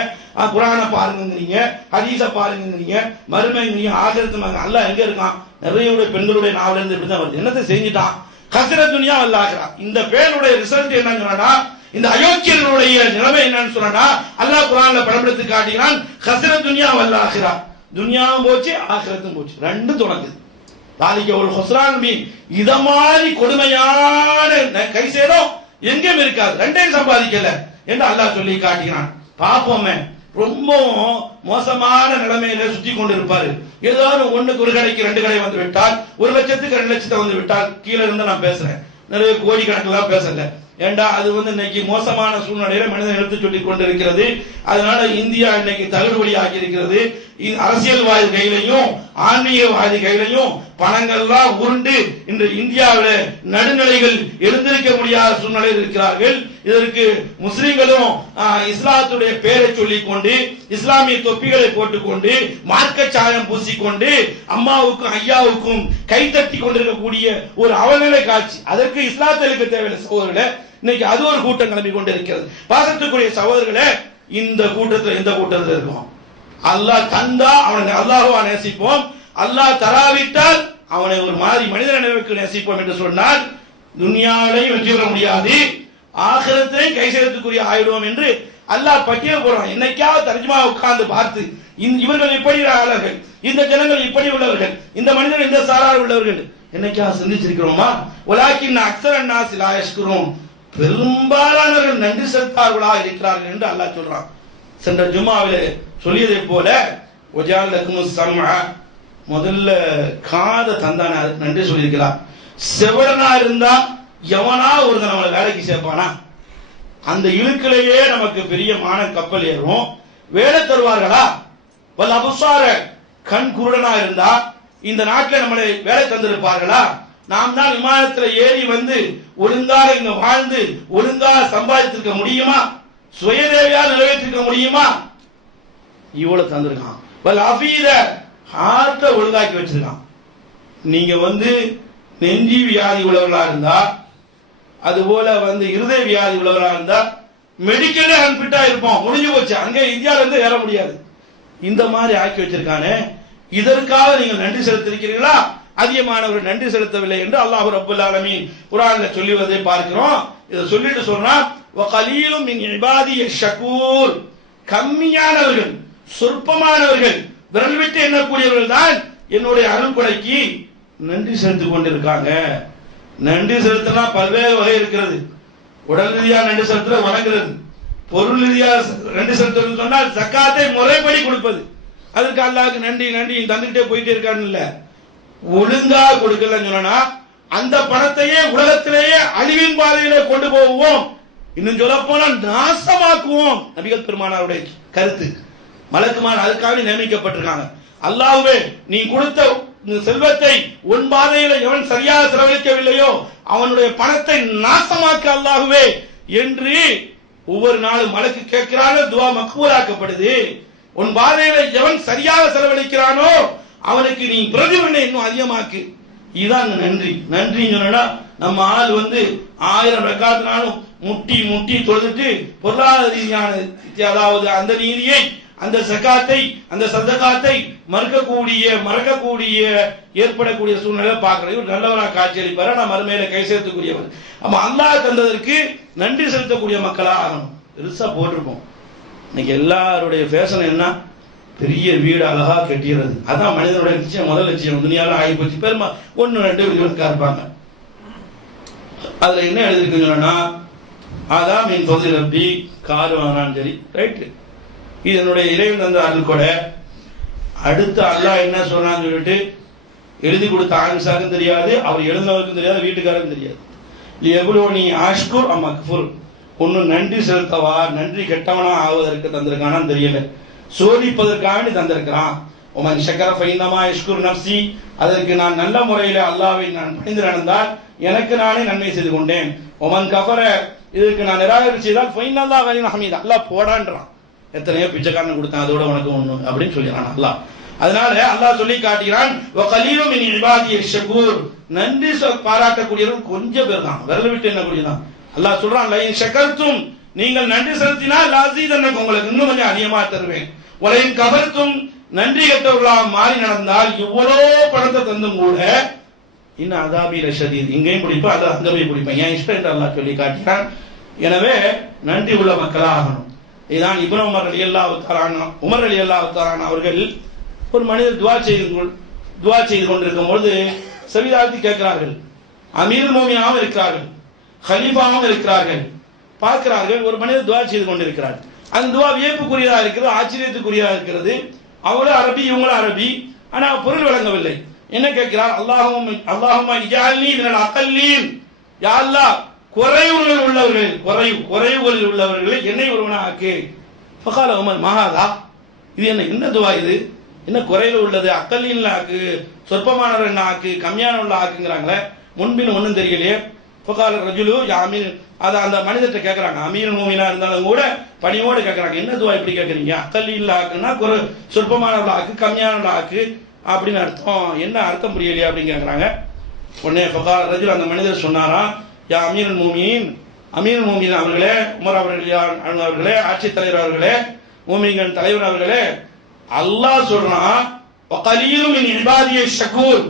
குர்ஆனை பாருங்கங்கறீங்க, ஹதீஸ பாருங்கங்கறீங்க, மறுமைங்கறீங்க, ஆகிரத்து அல்லாஹ் எங்க இருக்கான்? நிறைய பெண்களுடைய நாவல இருந்து இப்படி தான் வருது. என்னத்தை செஞ்சிட்டான்? கஸ்ர துன்யா வல் ஆகிரா. இந்த பேருடைய ரிசல்ட் என்னன்னு சொன்னா, இந்த அயோக்கியர்களுடைய நிலைமை என்னன்னு சொன்னா, அல்லாஹ் குர்ஆன்ல படப்படுத்தி காட்டுகிறான், கஸ்ர துன்யா வல் ஆகிரா, துன்யாவும் போச்சு ஆகிரத்தும் போச்சு, ரெண்டும் தொடங்குது. தாலிக்க ஒரு ஹுஸ்ரான் மீன், இத மாதிரி கொடுமையான கை சேதம் எங்கேயும் இருக்காது, ரெண்டையும் சம்பாதிக்கல என்று அல்லாஹ் சொல்லி காட்டுகிறான். பாப்போமே, ரொம்ப மோசமான நிலைமையில சுத்தி கொண்டு இருப்பாரு. ஏதாவது ஒண்ணுக்கு ஒரு கடைக்கு ரெண்டு கடை வந்து விட்டால், 1 லட்சத்துக்கு 2 லட்சத்தை வந்து விட்டால், கீழே இருந்து நான் பேசுறேன், நிறைய கோடி கணக்கெல்லாம் பேசல. ஏண்டா அது இன்னைக்கு மோசமான சூழ்நிலையில மனிதன் எடுத்து சொல்லிக் கொண்டிருக்கிறது. அதனால இந்தியா இன்னைக்கு தகுடுபடி ஆகி இருக்கிறது. அரசியல்வாதி கையிலையும் ஆன்மீகவாதி கையிலையும் பணங்கள்லாம் உருண்டு இன்று இந்தியாவில் நடுநிலைகள் எழுந்திருக்க முடியாத சூழ்நிலையில் இருக்கிறார்கள். இதற்கு முஸ்லிம்களும் இஸ்லாத்துடைய பெயரை சொல்லிக் கொண்டு, இஸ்லாமிய தொப்பிகளை போட்டுக்கொண்டு, மார்க்க சாயம் பூசிக்கொண்டு, அம்மாவுக்கும் ஐயாவுக்கும் கைத்தட்டி கொண்டிருக்கக்கூடிய ஒரு அவநிலை காட்சி. அதற்கு இஸ்லாத்திற்கு தேவையில்லை சகோதரர்களே. இன்னைக்கு அது ஒரு கூட்டம் கிளம்பி கொண்டிருக்கிறது. பாசத்துக்குரிய சகோதரர்களே, இந்த கூட்டத்தில் எந்த கூட்டத்தில் இருக்கும்? அல்லாஹ் தந்தா அவனை அல்லாஹ்வா நேசிப்போம், அல்லாஹ் தராவிட்டால் அவனை ஒரு மாதிரி மனித நினைவுக்கு நேசிப்போம் என்று சொன்னால், துன்யாவிலையும் வெற்றி பெற முடியாது, ஆகிரத்திலையும் கை சேர்த்துக்குரிய ஆயிடுவோம் என்று அல்லாஹ் பட்டியல் போடுறான். என்னைக்காவது தர்ஜுமா உட்கார்ந்து பார்த்து, இவர்கள் இப்படி ஆளர்கள், இந்த ஜனங்கள் இப்படி உள்ளவர்கள், இந்த மனிதர்கள் இந்த சாரார் உள்ளவர்கள் என்னைக்காவது சிந்திச்சிருக்கிறோமா? வலாக்கின் அக்ஸரன் நாஸ் லா யஷ்குரூன், பெரும்பாலானவர்கள் நன்றி செலுத்தார்களா இருக்கிறார்கள் என்று அல்லாஹ் சொல்றான். சென்ற ஜும்மாவிலே சொல்லியதை போல, ஒஜால் லக்குமுஸ் சம்அ, முதல்ல காத தந்தான நன்றி சொல்லியிருக்கிறார். செவடனா இருந்தா எவனா ஒருத்தன் நம்மளை வேலைக்கு சேர்ப்பானா? அந்த இழுக்கிலேயே நமக்கு பெரிய மான கப்பல் ஏறும். வேலை தருவார்களா? வல் அபுசார, கண் குருடனா இருந்தா இந்த நாட்டில் நம்மளை வேலை தந்திருப்பார்களா? நாம் தான் விமானத்தில் ஏறி வந்து ஒழுங்காக இங்க வாழ்ந்து ஒழுங்காக சம்பாதித்திருக்க முடியுமா? சுயதேவையால் நிறைவேற்றிருக்க முடியுமா? இவ்வளவு தந்திருக்கான். வல் அஃபீத, ஹார்ட்ட ஒழுங்காக்கி வச்சிருக்கான். நீங்க நெஞ்சி வியாதி உள்ளவர்களா இருந்தா, அதுபோல இருதய வியாதி உள்ளவர்களா இருந்தா மெடிக்கலே அன்பிட்டா இருப்போம், முடிஞ்சு போச்சு, அங்க இந்தியாவில இருந்து ஏற முடியாது. இந்த மாதிரி ஆக்கி வச்சிருக்கானே, இதற்காக நீங்கள் நன்றி செலுத்திருக்கிறீர்களா? அதிகமானவர்கள் நன்றி செலுத்தவில்லை என்று அல்லாஹ் ரப்பல் ஆலமீன் குர்ஆன்ல சொல்லுவதை பார்க்கிறோம். இதை சொல்லிட்டு சொன்னா, வகலீலும் மின் இபாதிய ஷகூர், கம்மியானவர்கள், சொற்பமானவர்கள், விரல் விட்டு எண்ணக்கூடியவர்கள் தான் என்னுடைய அருள்கொடைக்கு நன்றி செலுத்திக் கொண்டிருக்காங்க. நன்றி செலுத்தினா பல்வேறு வகை இருக்கிறது. உடல் ரீதியா நன்றி செலுத்த வணங்குறது, பொருள் ரீதியா நன்றி செலுத்துறது சொன்னால் ஜக்காத்தை முறைப்படி கொடுப்பது. அதுக்கு அல்லாஹ்வுக்கு நன்றி நன்றி தந்துகிட்டே போயிட்டே இருக்கான்னு இல்ல, ஒழுங்கா கொடுக்கலன்னு சொன்னா அந்த பணத்தையே உலகத்திலேயே அழிவின் பாதையிலே கொண்டு போவோம், இன்னும் சொல்ல போனால் நாசமாக்குவோம். நபிகள் பெருமானாருடைய கருத்து. மலக்குமார் அதுக்காக நியமிக்கப்பட்டிருக்காங்க. அல்லாஹ்வே, நீ கொடுத்த செல்வத்தை உன் பாதையில எவன் சரியாக செலவழிக்கவில்லையோ அவனுடைய பணத்தை நாசமாக்க அல்லாஹ்வே என்று ஒவ்வொரு நாளும் மலக்கு கேட்கிறானோ துவா மக்பூலாக்கப்படுது. உன் பாதையில எவன் சரியாக செலவழிக்கிறானோ அவனுக்கு நீ பிரதிபலனை இன்னும் அதிகமாக்கு. இதுதான் நன்றி. நன்றி சொன்னா நம்ம ஆள் 1000 ரக்காத்துனாலும் முட்டி முட்டி தொழுதுட்டு பொருளாதார ரீதியான அதாவது அந்த நீதியை, அந்த சகாத்தை, அந்த சதகாத்தை மறக்கக்கூடிய ஏற்படக்கூடிய சூழ்நிலை பார்க்கிறோம். இவர் நல்லவராக காட்சி அளிப்பாரு, நான் மறுமையில கை சேர்த்துக்கூடியவர். நம்ம அல்லாஹ் தந்ததற்கு நன்றி செலுத்தக்கூடிய மக்களா ஆகணும். பெருசா போட்டிருப்போம். இன்னைக்கு எல்லாருடைய ஃபேஷன் என்ன? பெரிய வீடு அழகா கட்டிடுறது. அதான் மனிதனுடைய லட்சியம், முதல் லட்சியம். துணியால ஆகி போச்சு. பெருமா 1-2 வீடுகளுக்கா இருப்பாங்க. அதுல என்ன எழுதிருக்குன்னா, அதான் மீன் தொகுதி ரப்பி காரு வாங்கினாலும் சரி, ரைட்டு, இது என்னுடைய இறைவன் தந்த அருள் கூட. அடுத்து அல்லாஹ் என்ன சொல்றான்னு சொல்லிட்டு எழுதி கொடுத்த ஆன்சாருக்கும் தெரியாது, அவர் எழுந்தவருக்கும் தெரியாது, வீட்டுக்காருக்கும் தெரியாது. எவ்வளவு நீ ஆஷ்குர் அம்மக்ஃபுர், ஒன்னு நன்றி செலுத்தவா நன்றி கெட்டவனா ஆவதற்கு தந்திருக்கானான்னு தெரியல, சோதிப்பதற்காக தந்திருக்கிறான். உமன் ஷக்கர ஃபைனமா யஷ்குர் நஃப்ஸி, அதற்கு நான் நல்ல முறையில் அல்லாஹ்வை நான் பணிந்து நடந்தால் எனக்கு நானே நன்மை செய்து கொண்டேன். உமன் கஃபர, இதுக்கு நான் நிராகரிப்பு செய்தால் ஃபைனல்லாஹ் கனின் ஹமீதா, அல்லாஹ் போடான்றான். எத்தனையோ பிச்சைக்காரன் கொடுத்தான், அதோட உனக்கு ஒண்ணு அப்படின்னு சொல்லிடுறான் அல்லாஹ். அதனால அல்லாஹ் சொல்லி காட்டுகிறான், வகலீலும் மின் இபாதியஷ் ஷகூர், நன்றி பாராட்டக்கூடியவர்கள் கொஞ்சம் பேர் தான், விரல் விட்டு என்ன கூடியதான். அல்லாஹ் சொல்றான், லைன் ஷகர்தும், நீங்கள் நன்றி செலுத்தினால் லாஸீதன்னக்கும், உங்களுக்கு இன்னும் கொஞ்சம் அதிகமா தருவேன். வலைன் கஃபர்தும், நன்றி கெட்டவர்களாக மாறி நடந்தால் இவ்வளோ பணத்தை தந்தும் கூட இன்னும் அதாபி லஷதீத், இங்கேயும் பிடிப்பேன் அது அங்கேயும் பிடிப்பேன், என் இஷ்டம் என்று அல்லாஹ் சொல்லி காட்டுகிறான். எனவே நன்றி உள்ள மக்களாக ஆகணும். இதுதான் இப்னு உமர் ரலியல்லாஹு தஆலா அவர்கள் ஒரு மனிதர் துவா செய்து கொண்டிருக்கும் பொழுது செவிதாழ்த்தி கேட்கிறார்கள். அமீர் மோமினாவும் இருக்கிறார்கள், ஹலீஃபாவும் இருக்கிறார்கள். பார்க்கிறார்கள், ஒரு மனிதர் துவா செய்து கொண்டிருக்கிறார். அந்த துவா வியப்புக்குரியதா இருக்கிறது, ஆச்சரியத்துக்குரியதா இருக்கிறது. அவரும் அரபி, இவங்களும் அரபி, ஆனா பொருள் வழங்கவில்லை. என்ன கேட்கிறார்? அல்லாஹும்ம இஜஅல்னி மினல் அகல்லீன், யா அல்லாஹ் குறைவுகளில் உள்ளவர்களை என்னை ஒருவனா ஆக்கு. ஃபகால உமர் மஹாதா, இது என்ன துவா, இது என்ன குறையில் உள்ளது, அக்கல்லீன்ல ஆக்கு, சொற்பமானவர் என்ன ஆக்கு, கம்மியானவர்கள ஆக்குங்கிறாங்களே, முன்பின் ஒன்னும் தெரியலையே. ஃபகால ரஜுலு யா அமீர், அதை அந்த மனிதர்கிட்ட கேட்கறாங்க. அமீர் மூமினா இருந்தாலும் கூட பணியோடு கேட்கறாங்க, என்ன துவா இப்படி கேட்கறீங்க, அக்கல்லீன்ல ஆக்குன்னா சொற்பமானவர்கள ஆக்கு, கம்மியானவர்கள ஆக்கு அப்படின்னு அர்த்தம், என்ன அர்த்தம் புரியலையா அப்படின்னு கேட்கறாங்க. உடனே ஃபகால ரஜுல், அந்த மனிதர் சொன்னாராம், யா அமீருல் மூமின், அமீருல் மூமின் அவர்களே, உமர் அவர்களே, ஆட்சித் தலைவர் அவர்களே, மூமின்கள் தலைவர் அவர்களே, அல்லாஹ் சொல்றான், வகலீலும் மின் இபாதியஷ் ஷகூர்,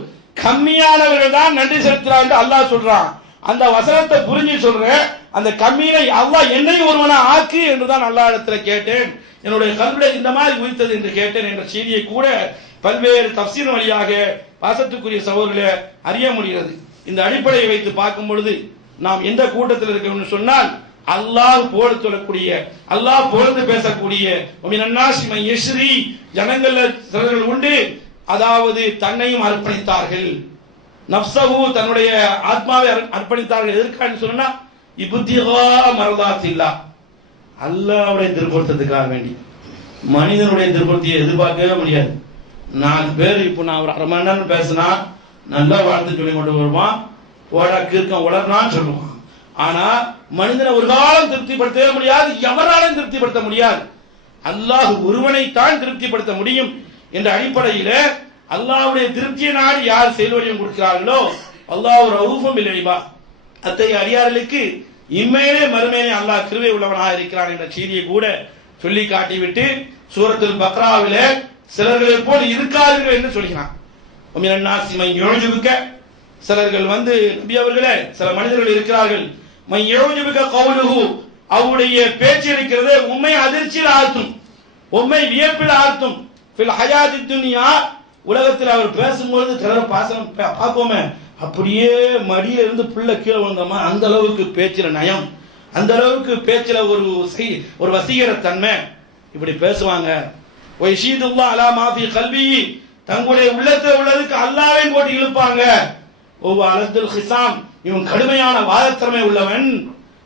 கம்மியானவர்கள் தான் நன்றி செலுத்துறாங்க அல்லாஹ் சொல்றான். அந்த வசனத்தை புரிஞ்சு சொல்றேன், அந்த கம்மியை அல்லாஹ் என்னை ஒருவனா ஆக்கு என்றுதான் அல்லாஹ் இடத்துல கேட்டேன், என்னுடைய கல்வியை இந்த மாதிரி உயிர்த்தது என்று கேட்டேன் என்ற செய்தியை கூட பல்வேறு தஃசீர் வழியாக பாசத்துக்குரிய சகோதரர்களை அறிய முடிகிறது. இந்த அடிப்படையை வைத்து பார்க்கும் பொழுது நாம் எந்த கூட்டத்தில் இருக்கணும்னு சொன்னால், அல்லாஹ் போடு சொல்லக்கூடிய, அல்லாஹ் பொழுது பேசக்கூடிய ஜனங்கள் சிலர்கள் உண்டு. அதாவது தன்னையும் அர்ப்பணித்தார்கள், நப்சஹு தன்னுடைய ஆத்மாவை அர்ப்பணித்தார்கள். எதற்காக சொன்னா, இப்திகா மர்தாத்தில்லா, அல்லாஹ்வுடைய திருப்பொருத்தத்துக்காக வேண்டி. மனிதனுடைய திருப்பொருத்தியை எதிர்பார்க்கவே முடியாது. 4 பேர் இப்போ நான் ஒரு 1/2 மணி நேரம் பேசினா நல்லா வாழ்த்து சொல்லி கொண்டு வருவான், கிறுக்கம் உளர்னான்னு சொல்லுவான். ஆனா மனிதனை ஒரு காலம் திருப்திப்படுத்தவே முடியாது, எவராலும் திருப்திப்படுத்த முடியாது. அல்லாஹ் ஒருவனைத்தான் திருப்திப்படுத்த முடியும் என்ற அடிப்படையில அல்லாஹ்வுடைய திருப்தியை நாடி யார் செயல்வடிவம் கொடுக்கிறார்களோ அல்லாஹ் ரவுஃபும் பில் இபாத், அத்தகைய அடியார்களுக்கு இம்மையிலே மறுமையிலே அல்லாஹ் கிருபை உள்ளவனாக இருக்கிறான் என்ற செய்தியை கூட சொல்லி காட்டிவிட்டு சூரத்துல் பக்ராவிலே சிலர்களை போல் இருக்காதீர்கள் என்று சொல்கிறான். சிலர்கள் நபி அவர்களே, சில மனிதர்கள் இருக்கிறார்கள், அவருடைய பேச்சு இருக்கிறது உண்மை அதிர்ச்சியில் ஆழ்த்தும், உண்மை வியப்பில் ஆழ்த்தும். உலகத்தில் அவர் பேசும்பொழுது சிலர் பாசனம் பார்ப்போமே, அப்படியே மடியில இருந்து புள்ள கீழே வந்தோமா, அந்த அளவுக்கு பேச்சில நயம், அந்த அளவுக்கு பேச்சில ஒரு வசீகர தன்மை, இப்படி பேசுவாங்க. தங்களுடைய உள்ளத்தில் உள்ளதுக்கு அல்லாஹ்வை போட்டு இழுப்பாங்க. ஒவ்வொரு அலத்துல் ஹிசாம், இவன் கடுமையான வாதத்திறமை உள்ளவன்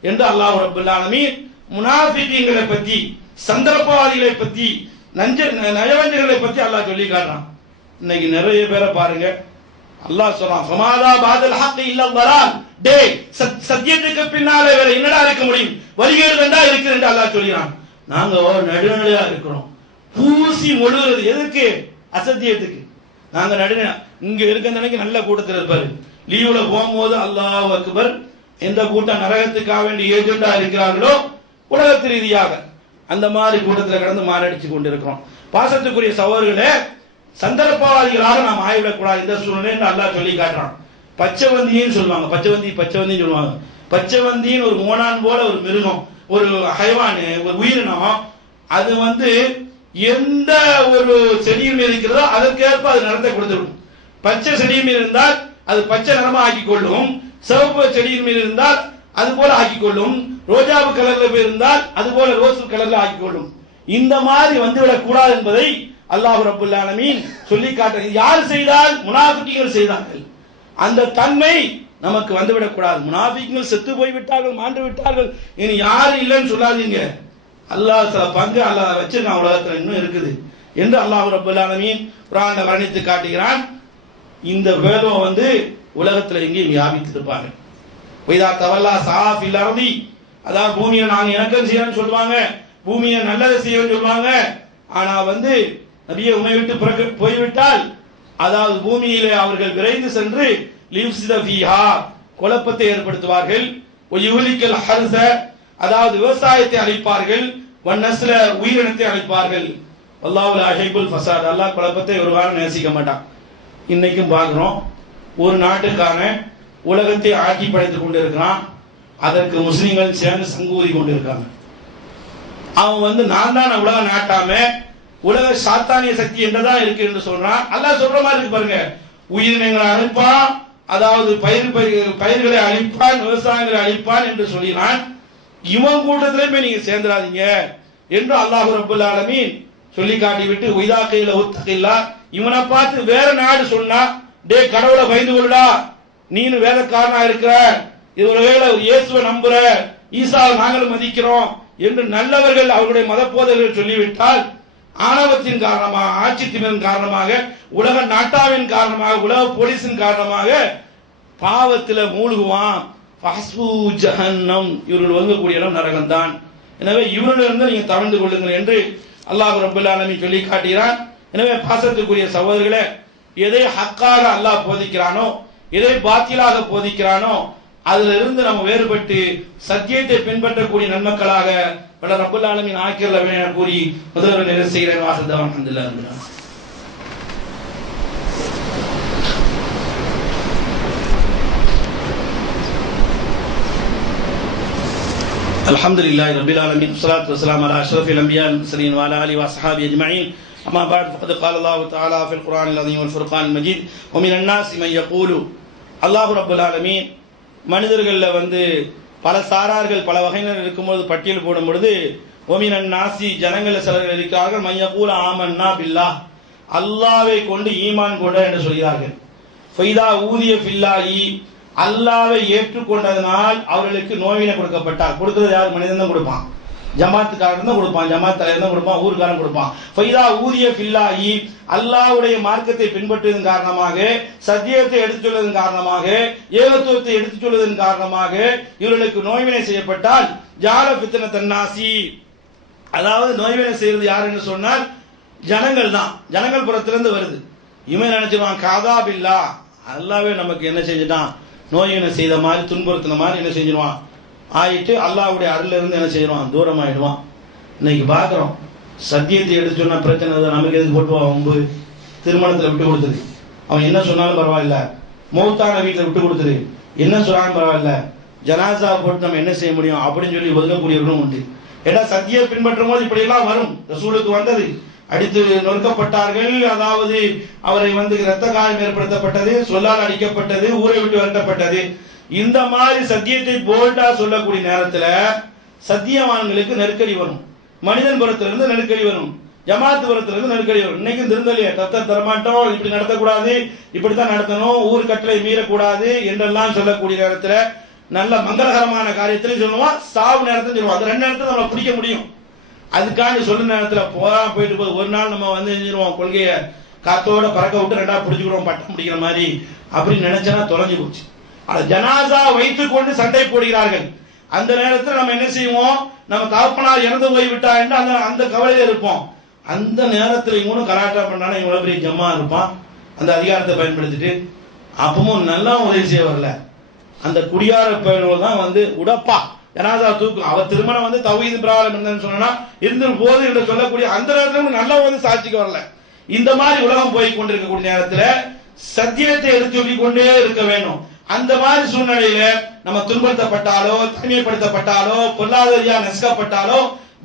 என்று அல்லாஹ் ரப்பல் ஆலமீன் முனாஃபிகீன்களை பத்தி, சந்தர்ப்பவாதிகளை பத்தி, நயவஞ்சர்களை பத்தி அல்லாஹ் சொல்லி காட்டுறான். இன்னைக்கு நிறைய பேரை பாருங்க, அல்லாஹ் சொல்றான் ஃபமாதா பாதல் ஹக் இல்ல தலால், டேய் சத்தியத்துக்கு பின்னாலே வேற என்னடா இருக்க முடியும், வழிகேடு தான் இருக்கு என்று அல்லாஹ் சொல்றான். நாங்க நடுநிலையா இருக்கிறோம், பூசி மொழுகிறது எதுக்கு? அசத்தியத்துக்கு. நாங்க நடுநிலை இங்க இருக்க நல்ல கூட்டத்தில் இருப்பாரு, லீவுல போகும்போது அல்லாஹ் அக்பர், எந்த கூட்டம் நரகத்துக்காக வேண்டிய ஏஜெண்டா இருக்கிறார்களோ உலகத்து ரீதியாக அந்த மாதிரி கூட்டத்தில் கடந்து மாரடிச்சு கொண்டிருக்கிறோம். பாசத்துக்குரிய சகோதரர்களே, சந்தர்ப்பவாதிகளாக நாம் ஆய்விடக்கூடாது இந்த சூழ்நிலை அல்லாஹ் சொல்லி காட்டுறான். பச்சைவந்தின்னு சொல்லுவாங்க, பச்சைவந்தின்னு சொல்லுவாங்க. பச்சைவந்தின்னு ஒரு மோனான் போல ஒரு மிருகம், ஒரு ஹைவானு, ஒரு உயிரினம். அது எந்த ஒரு செடியின் மீது இருக்கிறதோ அதற்கேற்ப அது நிறத்தை கொடுத்துடும். பச்சை செடியின் மீது இருந்தால் அது பச்சை நிறமா ஆக்கிக் கொள்ளும், சிவப்பு செடியின் மீது இருந்தால் அது போல ஆக்கிக் கொள்ளும், ரோஜாவு கலர்ல இருந்தால் அது போல ரோஸ் கலர்ல ஆக்கிக் கொள்ளும். இந்த மாதிரி வந்துவிடக் கூடாது என்பதை அல்லாஹ் ரப்பல் ஆலமீன் சொல்லி காட்ட. யார் செய்தால்? முனாஃபிகீன்கள் செய்தார்கள். அந்த தன்மை நமக்கு வந்துவிடக் கூடாது. முனாஃபிகீன்கள் செத்து போய்விட்டார்கள், மாண்டு விட்டார்கள், இனி யாரும் இல்லைன்னு சொல்லாதீங்க. அல்லாஹ் சில பங்கு அல்லாஹ் வச்சிருக்கான், உலகத்தில் இன்னும் இருக்குது என்று அல்லாஹ் ரப்பல் ஆலமீன் குர்ஆன்ல வர்ணித்து காட்டுகிறான். இந்த வேதம் உலகத்தில் எங்கேயும் வியாபித்திருப்பாங்க. வைதா தவல்லா சாஃபில் அர்தி, அதாவது பூமியை நாங்க இணக்கம் செய்யணும்னு சொல்லுவாங்க, பூமியை நல்லதை செய்யணும்னு சொல்லுவாங்க. ஆனா நபியை உமை விட்டு போய்விட்டால், அதாவது பூமியிலே அவர்கள் விரைந்து சென்று லியுஃப்ஸித ஃபீஹா, குழப்பத்தை ஏற்படுத்துவார்கள். ஒயுலிக்கல் ஹர்ஸ, அதாவது விவசாயத்தை அழிப்பார்கள். வன்னஸ்ல, உயிரினத்தை அழிப்பார்கள். வல்லாஹு லா யுஹிப்புல் ஃபஸாத், அல்லாஹ் குழப்பத்தை ஒரு காலம் நேசிக்க மாட்டான். இன்னைக்கும் பார்க்கிறோம், ஒரு நாட்டுக்கான உலகத்தை ஆட்சி படைத்துக் கொண்டிருக்கிறான். அதற்கு முஸ்லிம்கள் சேர்ந்து சங்கூதி கொண்டிருக்காங்க. அவன் நான் தான் உலக நாட்டாம உலக சாத்தானிய சக்தி என்றதான் இருக்கு என்று சொல்றான். அல்லாஹ் சொல்ற மாதிரி இருக்கு பாருங்க, உயிரினங்களை அழிப்பான், அதாவது பயிர்களை அழிப்பான், விவசாயங்களை அழிப்பான் என்று சொல்லினான். இவன் கூட்டத்திலே நீங்க சேர்ந்துடாதீங்க என்று அல்லாஹ் ரப்பல் ஆலமீன் சொல்லி காட்டிவிட்டு, உய்தாக்கையில உத்தகில்லா, இவனை பார்த்து வேற நாடு சொன்னா, டே கடவுளை பயந்து கொள்ளா, நீனு வேலைக்காரனா இருக்கிற, இது ஒருவேளை ஒரு இயேசுவை நம்புற, ஈசாவை நாங்களும் மதிக்கிறோம் என்று நல்லவர்கள் அவர்களுடைய மத போதகர்கள் சொல்லிவிட்டால், ஆணவத்தின் காரணமாக, ஆட்சி திமிரின் காரணமாக, உலக நாட்டாவின் காரணமாக, உலக போலீஸின் காரணமாக பாவத்தில் மூழ்குவான். ஜஹன்னம், இவர்கள் ஒதுங்கக்கூடிய இடம் நரகம் தான். எனவே இவரிலிருந்து நீங்க தவிர்த்து கொள்ளுங்கள் என்று அல்லாஹ் ரப்பல் ஆலமீன் சொல்லி காட்டுகிறான். எனவே பாசத்துக்குரிய சகோதரர்களே, எதை ஹக்காக அல்லாஹ் போதிக்கிறானோ, எதை பாத்திலாக போதிக்கிறானோ, அதுல இருந்து நம்ம வேறுபட்டு சத்தியத்தை பின்பற்றக்கூடிய நன்மக்களாக வல்ல ரப்பல் ஆலமீன் ஆக்கிரல என கூறி முதல்வர் நிறைவு செய்கிறேன். வாசல்தான் அல்ஹம்துலில்லாஹ். அல்ஹம்துலில்லாஹி ரப்பில் ஆலமீன், ஸலாத்து வஸ்ஸலாமு அலா அஷ்ரஃபில் அன்பியா வல் முர்ஸலீன் வ அலா ஆலிஹி வ ஸஹாபிஹி அஜ்மஈன். அம்மா பஅத், ஃபகத் क़ால அல்லாஹு தஆலா ஃபில் குர்ஆனில் அஸீம் வல் ஃபுர்கானில் மஜீத், வ மினன் நாஸி மன் யகூலு. அல்லாஹ் ரப்பல் ஆலமீன் மனிதர்கள்ல பல சாரார்கள், பல வகையினர் இருக்கும்போது பட்டியல் போடும் பொழுது, வ மினன் நாஸி, ஜனங்கள் சிலர்கள் இருக்கிறார்கள், மன் யகூலு ஆமன்னா பில்லாஹ், அல்லாஹ்வை கொண்டு ஈமான் கொண்ட என்று சொல்கிறார்கள். ஃபைதா ஊதிய ஃபில்லாஹி, அல்லாஹ்வை ஏற்றுக்கொண்டதனால் அவர்களுக்கு நோயினை கொடுக்கப்பட்டார். கொடுக்கிறது யார்? மனிதன் தான் கொடுப்பான். ஜமாத்துக்காரன் தான் கொடுப்பான், ஜமாத் தலைவர் தான் கொடுப்பான், ஊர்காரன் கொடுப்பான். ஃபைதா ஊதிய ஃபில்லாஹி, அல்லாஹ்வுடைய மார்க்கத்தை பின்பற்றுவதன் காரணமாக, சத்தியத்தை எடுத்துச் சொல்வதன் காரணமாக, ஏகத்துவத்தை எடுத்துச் சொல்வதன் காரணமாக இவர்களுக்கு நோய்வினை செய்யப்பட்டால், ஜால ஃபித்னத்தன் நாஸி, அதாவது நோய்வினை செய்யறது யார் என்று சொன்னால் ஜனங்கள் தான். ஜனங்கள் புறத்திலிருந்து வருது. இவன் நினைச்சிருவான் காதா பில்லா, அல்லாஹ்வே நமக்கு என்ன செஞ்சுட்டான், நோயினை செய்த மாதிரி, துன்புறுத்தின மாதிரி என்ன செஞ்சிருவான் ஆயிட்டு, அல்லாஹ்வுடைய அருள் இருந்து என்ன செய்வான், தூரம் ஆயிடுவான். இன்னைக்கு பாக்குறோம், சத்தியத்தை எடுத்து சொன்ன பிரச்சனை நமக்கு எதுக்கு போட்டுவான் வம்பு. திருமணத்தில் விட்டு கொடுத்துரு, அவன் என்ன சொன்னாலும் பரவாயில்ல. மௌத்தான வீட்டில் விட்டு கொடுத்துரு, என்ன சொன்னாலும் பரவாயில்ல. ஜனாசா போட்டு நம்ம என்ன செய்ய முடியும் அப்படின்னு சொல்லி ஒதுக்கக்கூடியவர்களும் உண்டு. ஏன்னா சத்தியை பின்பற்றும் போது இப்படி எல்லாம் வரும். ரசூலுக்கு வந்தது, அடித்து நொறுக்கப்பட்டார்கள், அதாவது அவரை இரத்த காயம் ஏற்படுத்தப்பட்டது, சொல்லால் அடிக்கப்பட்டது, ஊரை விட்டு விரட்டப்பட்டது. இந்த மாதிரி சத்தியத்தை போல்டா சொல்லக்கூடிய நேரத்தில் சத்தியவான்களுக்கு நெருக்கடி வரும், மனிதன் புறத்திலிருந்து நெருக்கடி வரும். ஜமாத்துபுரத்திலிருந்து நெருக்கடி வரும். இன்னைக்கும் திருந்தலையே தத்த தரமாட்டோம், இப்படி நடத்தக்கூடாது, இப்படித்தான் நடத்தணும், ஊர் கட்டளை மீறக்கூடாது என்றெல்லாம் சொல்லக்கூடிய நேரத்தில் நல்ல மங்களகரமான காரியத்திலையும் சொல்லுவான், சாவு நேரத்தில் சொல்லுவான். அந்த 2 நேரத்தில் நம்ம பிடிக்க முடியும். அதுக்காண்டி சொல்ல நேரத்தில் போயிட்டு போது ஒரு நாள் நம்ம வந்து செஞ்சிருவோம், கொள்கையை காத்தோட பறக்க விட்டு 2ஆ பிடிச்சுக்கிறோம் பட்டம் பிடிக்கிற மாதிரி அப்படின்னு நினைச்சனா தொலைஞ்சு போச்சு. அது ஜனாசா வைத்துக் கொண்டு சண்டை போடுகிறார்கள். அந்த நேரத்தில் நம்ம என்ன செய்வோம், நம்ம தகப்பனார் இறந்து போய்விட்டா என்று அந்த கவலையில இருப்போம். அந்த நேரத்தில் இவனும் கலாட்டா பண்ணாலும் இவ்வளவு பெரிய ஜம்மா இருப்பான், அந்த அதிகாரத்தை பயன்படுத்திட்டு அப்பவும் நல்லா உதவி செய்ய வரல. அந்த குடியார பயணம் தான் வந்து உடப்பா ஜனாசா தூக்கும். அவ திருமணம் வந்து தௌஹீத் பிரகாரம் இருந்தேன்னு சொன்னா இருந்து போது என்று சொல்லக்கூடிய அந்த நேரத்தில் நல்லா வந்து சாட்சிக்கு வரல. இந்த மாதிரி உலகம் போய் கொண்டிருக்கக்கூடிய நேரத்தில் சத்தியத்தை எடுத்து சொல்லிக் கொண்டே இருக்க வேண்டும். அந்த மாதிரி சூழ்நிலையில நம்ம துன்பப்படுத்தப்பட்டாலோ, தனிமைப்படுத்தப்பட்டாலோ, பொருளாதார நெசுக்கப்பட்டாலோ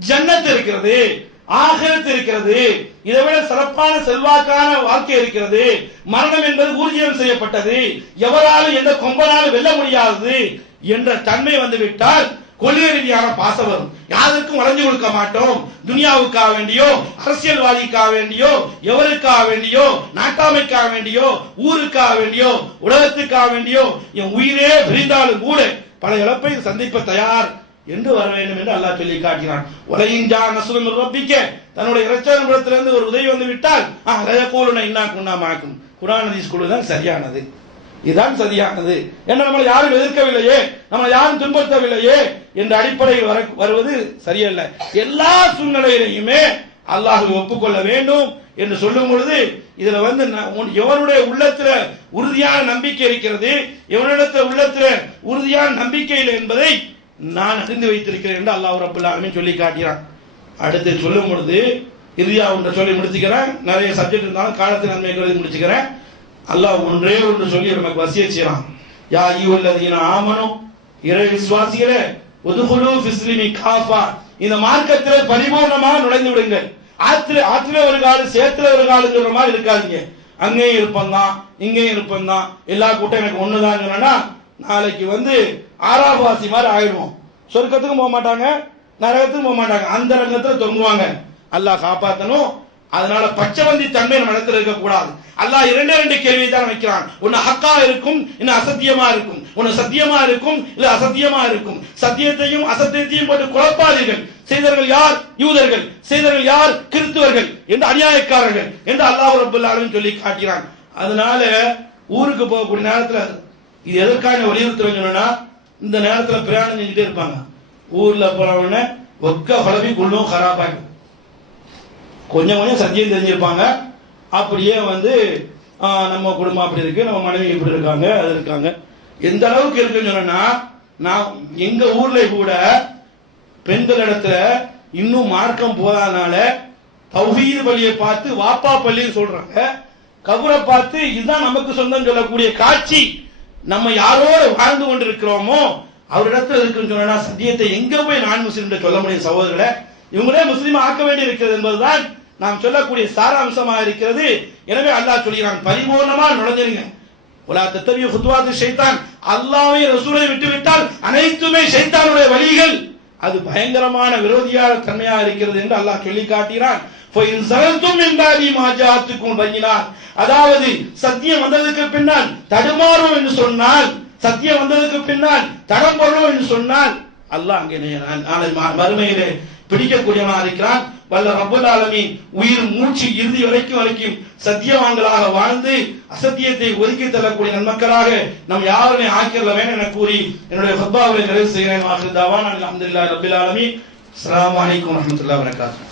ஜன்னத் இருக்கிறது, ஆகிரத் இருக்கிறது, இதை விட சிறப்பான செல்வாக்கான வாழ்க்கை இருக்கிறது. மரணம் என்பது ஊர்ஜியம் செய்யப்பட்டது, எவராலும் எந்த கொம்பனாலும் வெல்ல முடியாதது என்ற தன்மை வந்துவிட்டால் கொள்கை ரீதியான பாசம் வரும். யாருக்கும் வளைஞ்சு கொடுக்க மாட்டோம். துனியாவுக்காக வேண்டியோ, அரசியல்வாதிக்காக வேண்டியோ, எவருக்காக வேண்டியோ, நாட்டாமைக்காக வேண்டியோ, ஊருக்காக வேண்டியோ, உலகத்துக்காக வேண்டியோ என் உயிரே பிரிந்தாலும் கூட பல இழப்பை சந்திப்ப தயார் என்று வர வேண்டும் என்று அல்லாஹ் சொல்லி காட்டினான். உலகின் ஜா நஸ்ரும் ரப்பிக்க, தன்னுடைய இரட்சகனிடத்திலிருந்து ஒரு உதவி வந்து விட்டால் இன்னா குன்னா மாக்கும், குர்ஆன் ஹதீஸ் குழுதான் சரியானது, இதுதான் சரியானது என்ன, நம்மளை யாரும் எதிர்க்கவில்லையே, நம்மளை யாரும் துன்புறுத்தவில்லையே என்ற அடிப்படையில் வருவது சரியல்ல. எல்லா சூழ்நிலையிலையுமே அல்லாஹ்வை ஒப்புக்கொள்ள வேண்டும் என்று சொல்லும் பொழுது இதுல வந்து எவனுடைய உள்ளத்துல உறுதியான நம்பிக்கை இருக்கிறது, எவனிடத்துல உள்ளத்துல உறுதியான நம்பிக்கை இல்லை என்பதை நான் அறிந்து வைத்திருக்கிறேன் என்று அல்லாஹ் ரப்பல் ஆலமீன் சொல்லி காட்டினான். அடுத்து சொல்லும் பொழுது இறுதியா ஒன்று சொல்லி முடிச்சுக்கிறேன். நிறைய சப்ஜெக்ட் இருந்தாலும் காலத்தின் நன்மை கருதி முடிச்சுக்கிறேன். அல்லாஹ் ஒன்றே ஒன்று சொல்லி நமக்கு வசியத் செய்யறான். யா அய்யுஹல்லதீன ஆமனு, இறை விசுவாசிகளே, உதுகுலு ஃபிஸ்லிமி காஃபா, இந்த மார்க்கத்திலே பரிபூர்ணமாக நுழைந்து விடுங்கள். ஆற்றில ஒரு காலு சேத்துல ஒரு காலுங்கிற மாதிரி இருக்காதீங்க. அங்கேயும் இருப்பந்தான், இங்கேயும் இருப்பந்தான், எல்லா கூட்டம் எனக்கு ஒண்ணுதான் சொன்னா நாளைக்கு வந்து ஆறாவாசி மாதிரி ஆயிடுவோம். சொர்க்கத்துக்கும் போக மாட்டாங்க, நரகத்துக்கும் போக மாட்டாங்க, அந்த ரங்கத்துல தொங்குவாங்க. அல்லாஹ் காப்பாத்தணும். அதனால பச்சவந்தி தன்மை நம்ம இடத்துல இருக்க கூடாது. அல்லாஹ் 2 கேள்வியை தான் வைக்கிறான். ஒன்னு ஹக்கா இருக்கும், இன்னும் அசத்தியமா இருக்கும். ஒன்னு சத்தியமா இருக்கும், இல்ல அசத்தியமா இருக்கும். சத்தியத்தையும் அசத்தியத்தையும் போட்டு குழப்பாதீர்கள். செய்தவர்கள் யார்? யூதர்கள். செய்தவர்கள் யார்? கிறிஸ்துவர்கள் என்று அநியாயக்காரர்கள் என்று அல்லாஹ் ரப்பல் ஆலமீன் சொல்லி காட்டினான். அதனால ஊருக்கு போகக்கூடிய நேரத்தில் இது எதற்கான வலியுறுத்துறேன்னு சொன்னா, இந்த நேரத்தில் பிரயாணம் செஞ்சுட்டே இருப்பாங்க. ஊர்ல போறவன ஒக்க பழவி குள்ளும் ஹராபாகும். கொஞ்சம் கொஞ்சம் சத்தியம் தெரிஞ்சிருப்பாங்க. அப்படியே வந்து நம்ம குடும்பம் அப்படி இருக்கு, நம்ம மனைவி இப்படி இருக்காங்க, அது இருக்காங்க. எந்த அளவுக்கு இருக்குன்னு சொன்னா, நான் எங்க ஊர்ல கூட பெண்கள் இடத்துல இன்னும் மார்க்கம் போதாதனால தௌஹீது பள்ளியை பார்த்து வாப்பா பள்ளின்னு சொல்றாங்க, கபரை பார்த்து இதுதான் நமக்கு சொந்தம் சொல்லக்கூடிய காட்சி. நம்ம யாரோடு வாழ்ந்து கொண்டிருக்கிறோமோ அவரிடத்துல இருக்குன்னு சொன்னா சத்தியத்தை எங்க போய் நான் முஸ்லீம் சொல்ல முடியும்? சகோதரர்களே, இவங்களே முஸ்லீம் ஆக்க வேண்டி இருக்கிறது என்பதுதான் நாம் சொல்லக்கூடிய சாராம்சமாக இருக்கிறது. எனவே அல்லாஹ் சொல்கிறான், பரிபூர்ணமா நுழைஞ்சிருங்க. உலா தத்தபிய ஃபுத்வாத்து ஷைத்தான், அல்லாஹ்வை ரசூலை விட்டுவிட்டால் அனைத்துமே ஷைத்தானுடைய வழிகள், அது பயங்கரமான விரோதியான தன்மையாக இருக்கிறது என்று அல்லாஹ் சொல்லி காட்டினான். அதாவது சத்தியம் வந்ததுக்கு பின்னால் தடுமாறும் என்று சொன்னால், சத்தியம் வந்ததுக்கு பின்னால் தடம் போடுவோம் என்று சொன்னால் அல்லாஹ் அங்கே நாளை மறுமையிலே பிடிக்கக்கூடியவனாக இருக்கிறான். வல்ல ரப்பல் ஆலமீன் உயிர் மூச்சு இறுதி வரைக்கும் சத்தியவான்களாக வாழ்ந்து அசத்தியத்தை ஒதுக்கி தள்ளக்கூடிய நன்மக்களாக நம் யாருமே ஆக்கிரல வேண்டும் என கூறி என்னுடைய ஃபத்வாவை நிறைவு செய்கிறேன். அல்ஹம்துலில்லாஹி ரப்பில் ஆலமீன். அஸ்ஸலாமு அலைக்கும் வரஹ்மத்துல்லாஹி வபரகாத்துஹு.